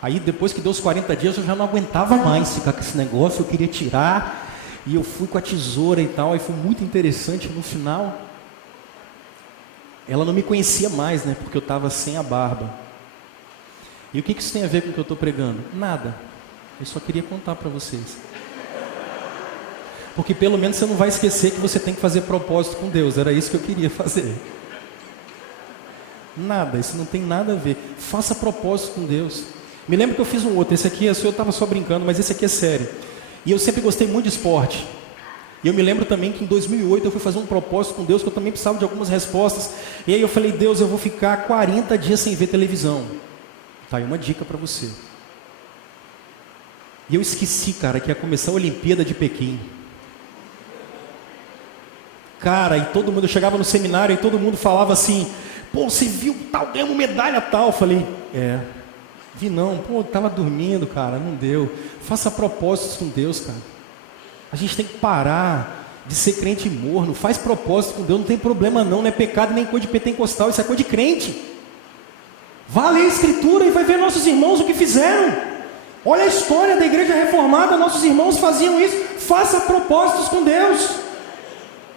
Aí depois que deu os 40 dias, eu já não aguentava mais ficar com esse negócio, eu queria tirar. E eu fui com a tesoura e tal, aí foi muito interessante no final. Ela não me conhecia mais, né? Porque eu estava sem a barba. E o que isso tem a ver com o que eu estou pregando? Nada. Eu só queria contar para vocês. Porque pelo menos você não vai esquecer que você tem que fazer propósito com Deus. Era isso que eu queria fazer. Nada, isso não tem nada a ver. Faça propósito com Deus. Me lembro que eu fiz um outro. Esse aqui, eu estava só brincando, mas esse aqui é sério. E eu sempre gostei muito de esporte. E eu me lembro também que em 2008 eu fui fazer um propósito com Deus, que eu também precisava de algumas respostas. E aí eu falei, Deus, eu vou ficar 40 dias sem ver televisão. Tá aí uma dica para você. E eu esqueci, cara, que ia começar a Olimpíada de Pequim. Cara, e todo mundo, eu chegava no seminário e todo mundo falava assim, pô, você viu tal, ganhou medalha tal. Eu falei, vi não, pô, eu tava dormindo, cara, não deu. Faça propósitos com Deus, cara. A gente tem que parar de ser crente morno. Faz propósito com Deus, não tem problema não é pecado nem coisa de pentecostal, isso é coisa de crente. Vá ler a Escritura e vai ver nossos irmãos o que fizeram. Olha a história da igreja reformada, nossos irmãos faziam isso. Faça propósitos com Deus.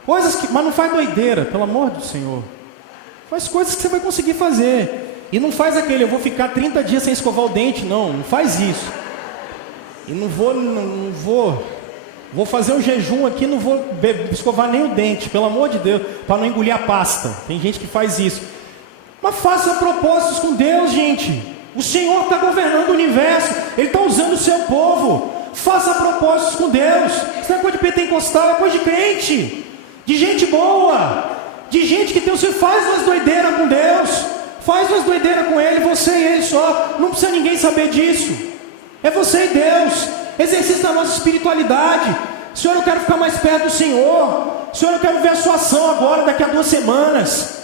Coisas que, mas não faz doideira, pelo amor do Senhor. Faz coisas que você vai conseguir fazer. E não faz aquele, eu vou ficar 30 dias sem escovar o dente, não faz isso. E não vou fazer um jejum aqui, não vou escovar nem o dente, pelo amor de Deus, para não engolir a pasta. Tem gente que faz isso. Mas faça propósitos com Deus, gente. O Senhor está governando o universo, Ele está usando o seu povo. Faça propósitos com Deus. Isso não é coisa de pentecostal, é coisa de crente, de gente boa, de gente que tem o seu. Faz umas doideiras com Deus, faz umas doideiras com Ele, você e Ele só. Não precisa ninguém saber disso. É você e Deus. Exercita a nossa espiritualidade. Senhor, eu quero ficar mais perto do Senhor. Senhor, eu quero ver a sua ação agora, daqui a 2 semanas.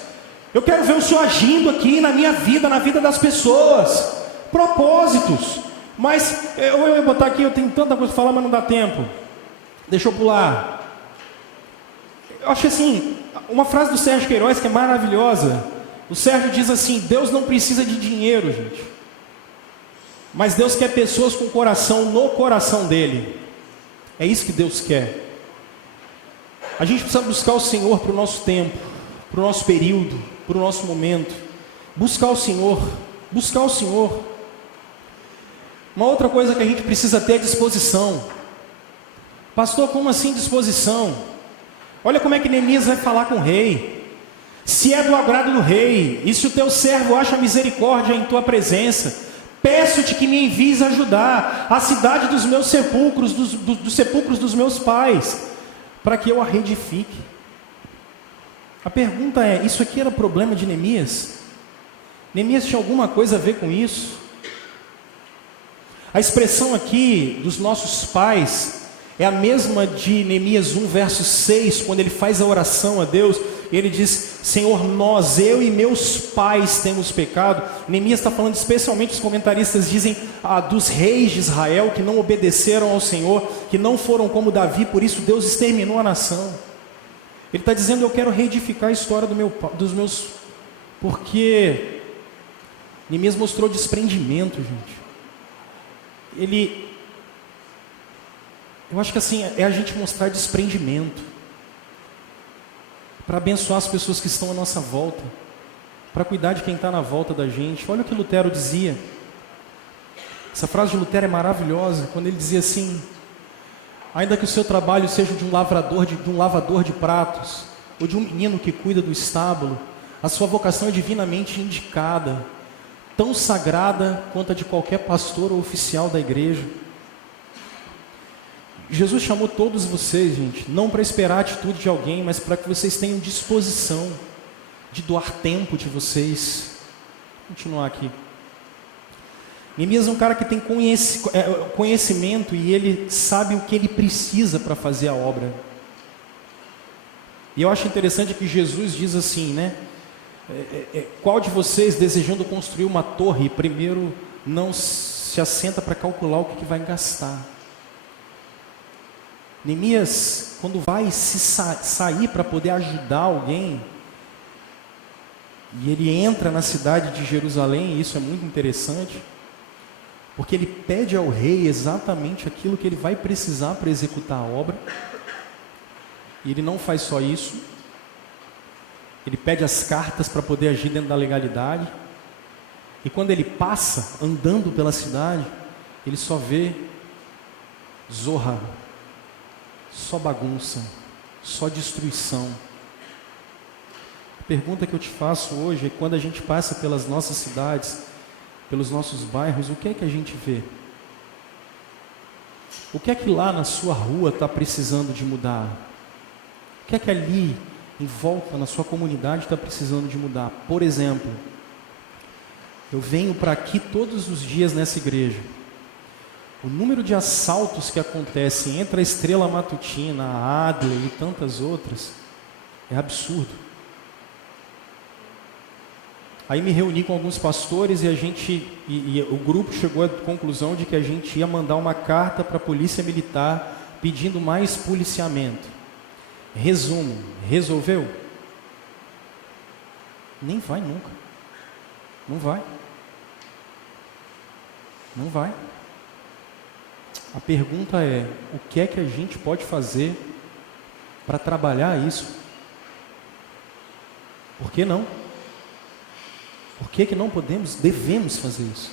Eu quero ver o Senhor agindo aqui na minha vida, na vida das pessoas. Propósitos. Mas eu ia botar aqui, eu tenho tanta coisa para falar, mas não dá tempo. Deixa eu pular. Eu acho assim, uma frase do Sérgio Queiroz que é maravilhosa. O Sérgio diz assim, Deus não precisa de dinheiro, gente. Mas Deus quer pessoas com coração no coração dele. É isso que Deus quer. A gente precisa buscar o Senhor para o nosso tempo, para o nosso período, para o nosso momento. Buscar o Senhor. Buscar o Senhor. Uma outra coisa que a gente precisa ter é disposição. Pastor, como assim disposição? Olha como é que Neemias vai falar com o rei. Se é do agrado do rei, e se o teu servo acha misericórdia em tua presença, peço-te que me envies ajudar a cidade dos meus sepulcros, dos sepulcros dos meus pais, para que eu a reedifique. A pergunta é, isso aqui era problema de Neemias? Neemias tinha alguma coisa a ver com isso? A expressão aqui dos nossos pais é a mesma de Neemias 1, verso 6, quando ele faz a oração a Deus. Ele diz, Senhor, nós, eu e meus pais temos pecado. Neemias está falando especialmente, os comentaristas dizem, dos reis de Israel que não obedeceram ao Senhor, que não foram como Davi, por isso Deus exterminou a nação. Ele está dizendo, eu quero reedificar a história dos meus... Porque Neemias mostrou desprendimento, gente. Eu acho que assim, é a gente mostrar desprendimento. Para abençoar as pessoas que estão à nossa volta, para cuidar de quem está na volta da gente. Olha o que Lutero dizia. Essa frase de Lutero é maravilhosa, quando ele dizia assim, ainda que o seu trabalho seja de um lavrador de pratos, ou de um menino que cuida do estábulo, a sua vocação é divinamente indicada, tão sagrada quanto a de qualquer pastor ou oficial da igreja. Jesus chamou todos vocês, gente, não para esperar a atitude de alguém, mas para que vocês tenham disposição de doar tempo de vocês. Vou continuar aqui. Neemias é um cara que tem conhecimento e ele sabe o que ele precisa para fazer a obra. E eu acho interessante que Jesus diz assim, né? Qual de vocês, desejando construir uma torre, primeiro não se assenta para calcular o que vai gastar? Neemias, quando vai sair para poder ajudar alguém, e ele entra na cidade de Jerusalém, e isso é muito interessante, porque ele pede ao rei exatamente aquilo que ele vai precisar para executar a obra. E ele não faz só isso, ele pede as cartas para poder agir dentro da legalidade. E quando ele passa andando pela cidade, ele só vê zorra, só bagunça, só destruição. A pergunta que eu te faço hoje é: quando a gente passa pelas nossas cidades, pelos nossos bairros, o que é que a gente vê? O que é que lá na sua rua está precisando de mudar? O que é que ali em volta, na sua comunidade, está precisando de mudar? Por exemplo, eu venho para aqui todos os dias nessa igreja. O número de assaltos que acontecem entre a Estrela Matutina, a Adler e tantas outras é absurdo. Aí me reuni com alguns pastores e o grupo chegou à conclusão de que a gente ia mandar uma carta para a polícia militar pedindo mais policiamento. Resumo, resolveu? Nem vai nunca. Não vai. Não vai. A pergunta é: o que é que a gente pode fazer para trabalhar isso? Por que não? Por que não podemos? Devemos fazer isso.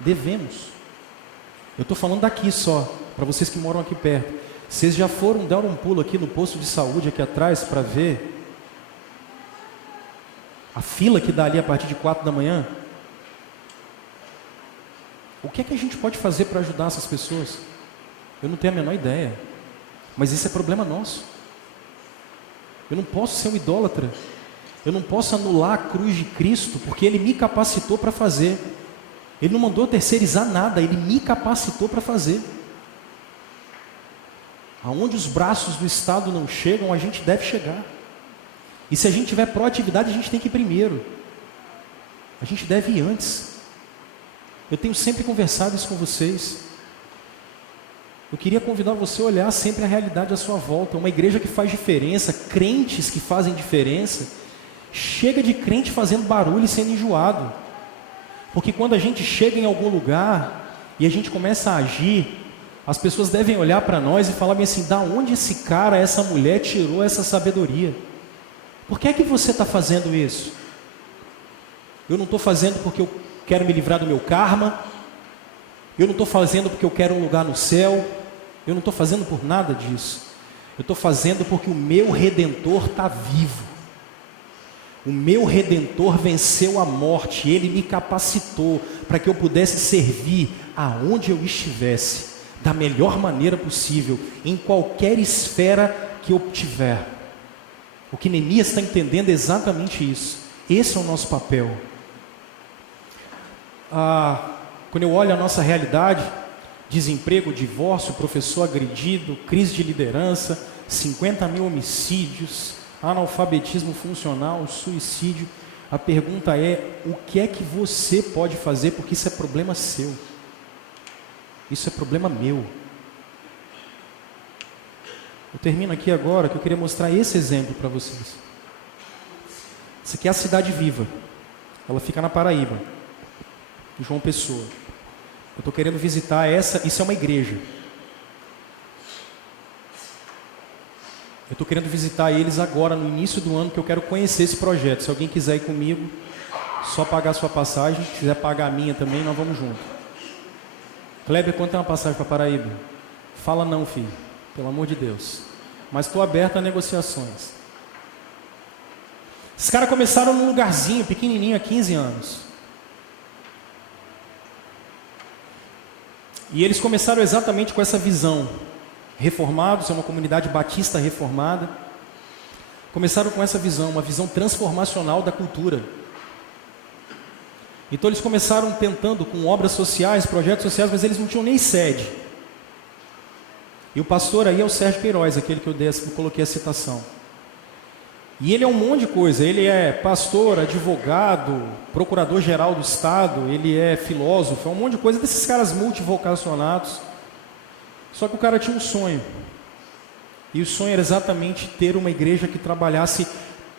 Devemos. Eu estou falando daqui só, para vocês que moram aqui perto. Vocês já foram dar um pulo aqui no posto de saúde aqui atrás para ver a fila que dá ali a partir de 4 da manhã? O que é que a gente pode fazer para ajudar essas pessoas? Eu não tenho a menor ideia, mas isso é problema nosso. Eu não posso ser um idólatra. Eu não posso anular a cruz de Cristo, porque Ele me capacitou para fazer. Ele não mandou terceirizar nada, Ele me capacitou para fazer. Aonde os braços do Estado não chegam, a gente deve chegar. E se a gente tiver proatividade, a gente tem que ir primeiro. A gente deve ir antes. Eu tenho sempre conversado isso com vocês. Eu queria convidar você a olhar sempre a realidade à sua volta. Uma igreja que faz diferença, crentes que fazem diferença. Chega de crente fazendo barulho e sendo enjoado. Porque quando a gente chega em algum lugar e a gente começa a agir, as pessoas devem olhar para nós e falar bem assim: da onde esse cara, essa mulher tirou essa sabedoria? Por que é que você está fazendo isso? Eu não estou fazendo porque eu quero me livrar do meu karma. Eu não estou fazendo porque eu quero um lugar no céu. Eu não estou fazendo por nada disso. Eu estou fazendo porque o meu Redentor está vivo. O meu Redentor venceu a morte. Ele me capacitou para que eu pudesse servir aonde eu estivesse, da melhor maneira possível, em qualquer esfera que eu tiver. O que Neemias está entendendo é exatamente isso. Esse é o nosso papel. Quando eu olho a nossa realidade, desemprego, divórcio, professor agredido, crise de liderança, 50 mil homicídios, analfabetismo funcional, suicídio, a pergunta é: o que é que você pode fazer? Porque isso é problema seu. Isso é problema meu. Eu termino aqui agora que eu queria mostrar esse exemplo para vocês. Isso aqui é a Cidade Viva. Ela fica na Paraíba, em João Pessoa. Eu estou querendo visitar isso é uma igreja. Eu estou querendo visitar eles agora, no início do ano, que eu quero conhecer esse projeto. Se alguém quiser ir comigo, só pagar a sua passagem. Se quiser pagar a minha também, nós vamos junto. Kleber, quanto é uma passagem para Paraíba? Fala não, filho. Pelo amor de Deus. Mas estou aberto a negociações. Esses caras começaram num lugarzinho, pequenininho, há 15 anos. E eles começaram exatamente com essa visão. Reformados, é uma comunidade batista reformada. Começaram com essa visão, uma visão transformacional da cultura. Então eles começaram tentando com obras sociais, projetos sociais, mas eles não tinham nem sede. E o pastor aí é o Sérgio Queiroz, aquele que eu coloquei a citação. E ele é um monte de coisa, ele é pastor, advogado, procurador-geral do Estado, ele é filósofo, é um monte de coisa desses caras multivocacionados. Só que o cara tinha um sonho. E o sonho era exatamente ter uma igreja que trabalhasse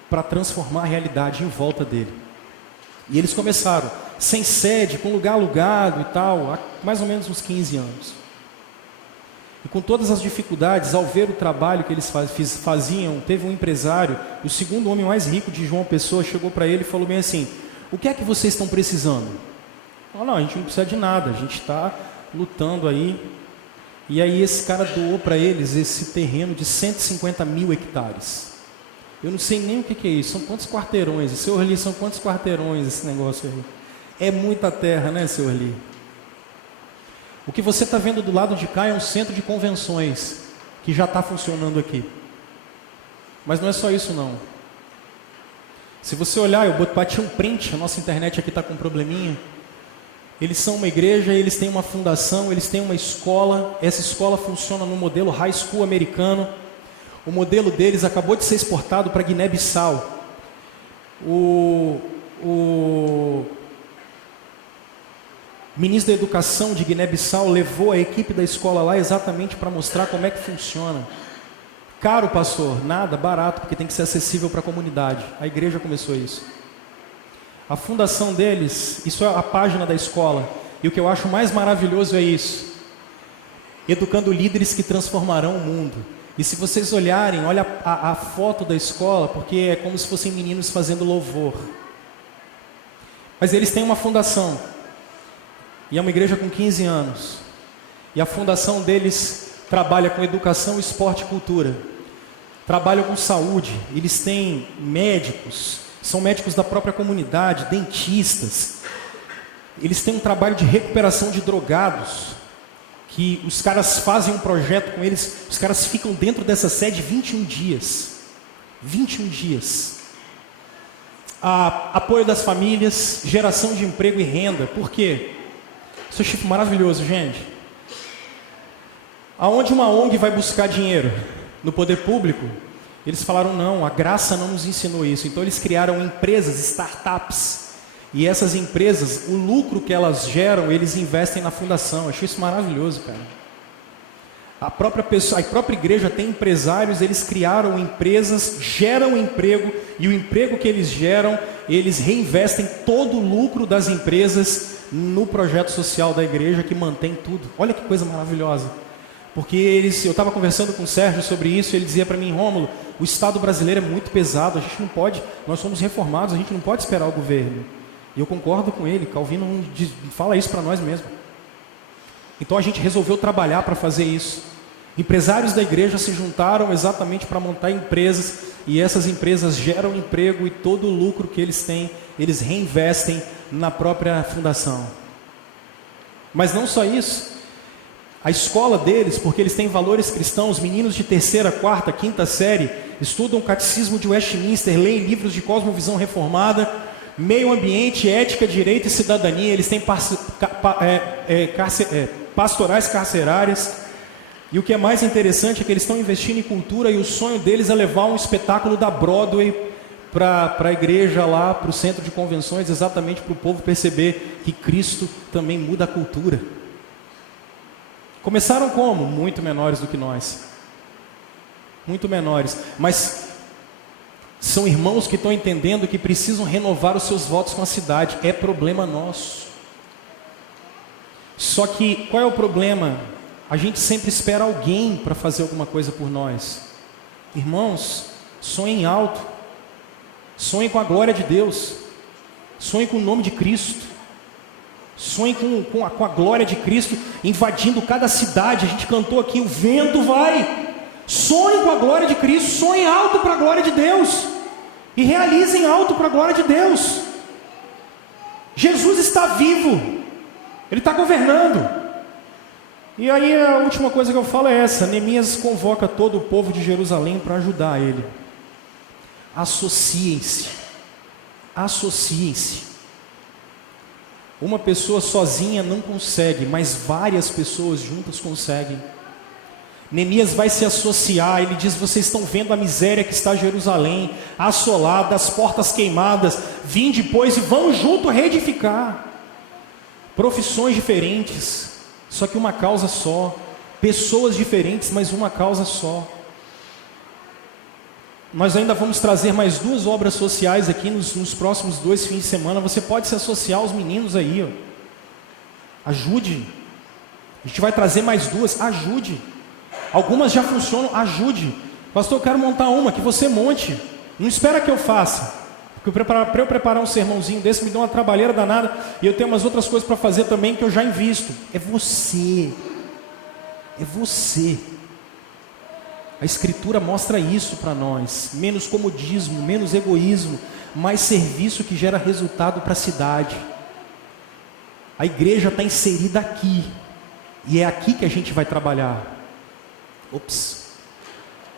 para transformar a realidade em volta dele. E eles começaram, sem sede, com lugar alugado e tal, há mais ou menos uns 15 anos. E com todas as dificuldades, ao ver o trabalho que eles faziam, teve um empresário, o segundo homem mais rico de João Pessoa, chegou para ele e falou bem assim: o que é que vocês estão precisando? Falou: não, a gente não precisa de nada, a gente está lutando aí. E aí esse cara doou para eles esse terreno de 150 mil hectares. Eu não sei nem o que é isso, são quantos quarteirões? Seu Orli, são quantos quarteirões esse negócio aí? É muita terra, né, seu Orli? O que você está vendo do lado de cá é um centro de convenções, que já está funcionando aqui. Mas não é só isso não. Se você olhar, eu bati um print, a nossa internet aqui está com um probleminha. Eles são uma igreja, eles têm uma fundação, eles têm uma escola. Essa escola funciona no modelo high school americano. O modelo deles acabou de ser exportado para Guiné-Bissau. O ministro da Educação de Guiné-Bissau levou a equipe da escola lá exatamente para mostrar como é que funciona. Caro, pastor? Nada, barato, porque tem que ser acessível para a comunidade. A igreja começou isso. A fundação deles, isso é a página da escola. E o que eu acho mais maravilhoso é isso: educando líderes que transformarão o mundo. E se vocês olharem, olha a foto da escola, porque é como se fossem meninos fazendo louvor. Mas eles têm uma fundação. E é uma igreja com 15 anos. E a fundação deles trabalha com educação, esporte e cultura. Trabalham com saúde. Eles têm médicos, são médicos da própria comunidade, dentistas. Eles têm um trabalho de recuperação de drogados, que os caras fazem um projeto com eles, os caras ficam dentro dessa sede 21 dias. 21 dias. Apoio das famílias, geração de emprego e renda. Por quê? Isso é chifre maravilhoso, gente. Aonde uma ONG vai buscar dinheiro? No poder público? Eles falaram: não, a graça não nos ensinou isso. Então eles criaram empresas, startups. E essas empresas, o lucro que elas geram, eles investem na fundação. Eu achei isso maravilhoso, cara. A própria igreja tem empresários, eles criaram empresas, geram emprego, e o emprego que eles geram, eles reinvestem todo o lucro das empresas no projeto social da igreja, que mantém tudo. Olha que coisa maravilhosa. Porque eu estava conversando com o Sérgio sobre isso, e ele dizia para mim: Rômulo, o Estado brasileiro é muito pesado, a gente não pode, nós somos reformados, a gente não pode esperar o governo. E eu concordo com ele, Calvino fala isso para nós mesmo. Então a gente resolveu trabalhar para fazer isso. Empresários da igreja se juntaram exatamente para montar empresas, e essas empresas geram emprego, e todo o lucro que eles têm, eles reinvestem na própria fundação. Mas não só isso, a escola deles, porque eles têm valores cristãos, meninos de 3ª, 4ª, 5ª série, estudam o catecismo de Westminster, leem livros de cosmovisão reformada, meio ambiente, ética, direito e cidadania. Eles têm pastorais carcerárias. E o que é mais interessante é que eles estão investindo em cultura, e o sonho deles é levar um espetáculo da Broadway para a igreja lá, para o centro de convenções, exatamente para o povo perceber que Cristo também muda a cultura. Começaram como? Muito menores do que nós. Muito menores. Mas são irmãos que estão entendendo que precisam renovar os seus votos com a cidade. É problema nosso. Só que qual é o problema? A gente sempre espera alguém para fazer alguma coisa por nós. Irmãos, sonhem alto. Sonhem com a glória de Deus. Sonhem com o nome de Cristo. Sonhem com a glória de Cristo invadindo cada cidade. A gente cantou aqui: o vento vai. Sonhem com a glória de Cristo. Sonhem alto para a glória de Deus. E realizem alto para a glória de Deus. Jesus está vivo. Ele está governando. E aí a última coisa que eu falo é essa: Neemias convoca todo o povo de Jerusalém para ajudar ele. Associem-se. Associem-se. Uma pessoa sozinha não consegue, mas várias pessoas juntas conseguem. Neemias vai se associar, ele diz: vocês estão vendo a miséria que está Jerusalém, assolada, as portas queimadas, vinde depois e vamos junto reedificar. Profissões diferentes, só que uma causa só. Pessoas diferentes, mas uma causa só. Nós ainda vamos trazer mais 2 obras sociais aqui nos próximos 2 fins de semana. Você pode se associar aos meninos aí, ó. Ajude. A gente vai trazer mais 2, ajude. Algumas já funcionam, ajude. Pastor, eu quero montar uma, que você monte. Não espera que eu faça. Porque para eu preparar um sermãozinho desse me deu uma trabalheira danada. E eu tenho umas outras coisas para fazer também que eu já invisto. É você. É você. A Escritura mostra isso para nós. Menos comodismo, menos egoísmo, mais serviço que gera resultado para a cidade. A igreja está inserida aqui. E é aqui que a gente vai trabalhar. Ops.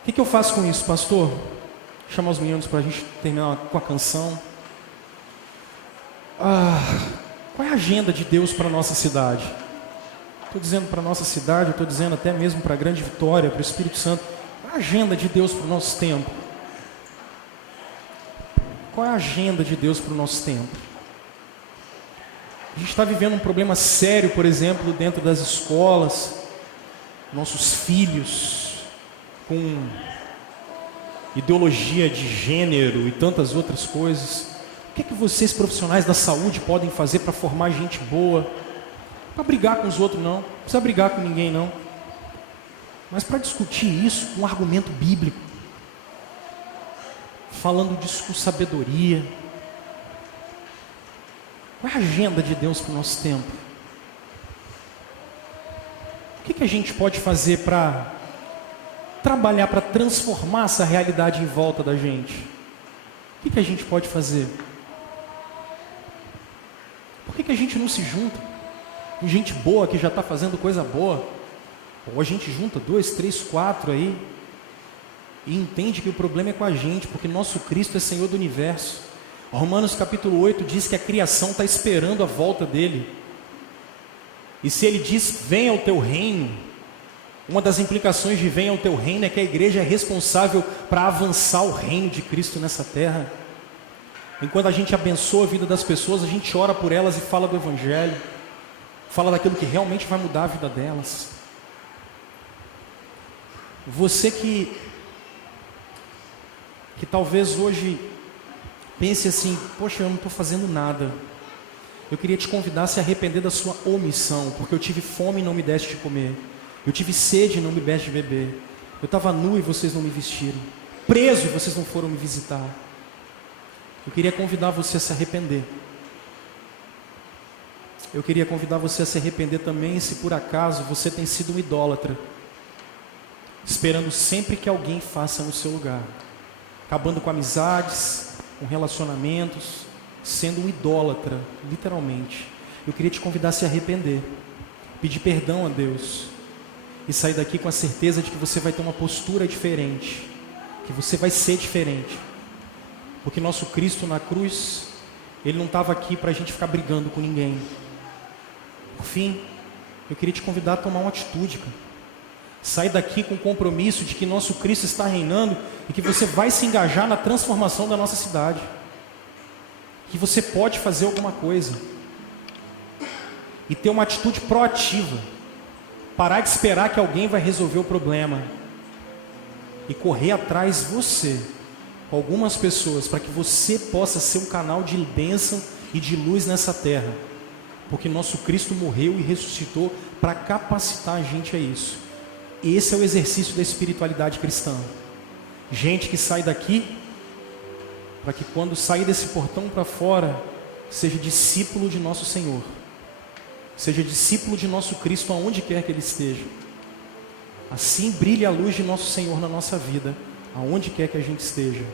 O que eu faço com isso, pastor? Chamar os meninos para a gente terminar com a canção. Qual é a agenda de Deus para a nossa cidade? Estou dizendo para a nossa cidade, estou dizendo até mesmo para a Grande Vitória, para o Espírito Santo. Qual é a agenda de Deus para o nosso tempo? Qual é a agenda de Deus para o nosso tempo? A gente está vivendo um problema sério, por exemplo, dentro das escolas. Nossos filhos com ideologia de gênero e tantas outras coisas. O que é que vocês, profissionais da saúde, podem fazer para formar gente boa? Para brigar com os outros, não. Não precisa brigar com ninguém, não. Mas para discutir isso com um argumento bíblico. Falando disso com sabedoria. Qual é a agenda de Deus para o nosso tempo? O que a gente pode fazer para trabalhar, para transformar essa realidade em volta da gente? O que a gente pode fazer? Por que a gente não se junta com gente boa que já está fazendo coisa boa? Ou a gente junta 2, 3, 4 aí e entende que o problema é com a gente, porque nosso Cristo é Senhor do Universo. Romanos capítulo 8 diz que a criação está esperando a volta dele. E se ele diz, venha ao teu reino, uma das implicações de venha ao teu reino é que a igreja é responsável para avançar o reino de Cristo nessa terra. Enquanto a gente abençoa a vida das pessoas, a gente ora por elas e fala do Evangelho, fala daquilo que realmente vai mudar a vida delas. Você que talvez hoje pense assim, poxa, eu não estou fazendo nada. Eu queria te convidar a se arrepender da sua omissão, porque eu tive fome e não me deste de comer. Eu tive sede e não me deste de beber. Eu estava nu e vocês não me vestiram. Preso e vocês não foram me visitar. Eu queria convidar você a se arrepender. Eu queria convidar você a se arrepender também se por acaso você tem sido um idólatra, esperando sempre que alguém faça no seu lugar, acabando com amizades, com relacionamentos, sendo um idólatra, literalmente. Eu queria te convidar a se arrepender, pedir perdão a Deus e sair daqui com a certeza de que você vai ter uma postura diferente, que você vai ser diferente, porque nosso Cristo na cruz, Ele não estava aqui para a gente ficar brigando com ninguém. Por fim, eu queria te convidar a tomar uma atitude, cara. Sai daqui com o compromisso de que nosso Cristo está reinando e que você vai se engajar na transformação da nossa cidade. Que você pode fazer alguma coisa. E ter uma atitude proativa. Parar de esperar que alguém vai resolver o problema. E correr atrás você, com algumas pessoas, para que você possa ser um canal de bênção e de luz nessa terra. Porque nosso Cristo morreu e ressuscitou para capacitar a gente a isso. Esse é o exercício da espiritualidade cristã. Gente que sai daqui, para que quando sair desse portão para fora, seja discípulo de nosso Senhor. Seja discípulo de nosso Cristo aonde quer que Ele esteja. Assim brilhe a luz de nosso Senhor na nossa vida, aonde quer que a gente esteja.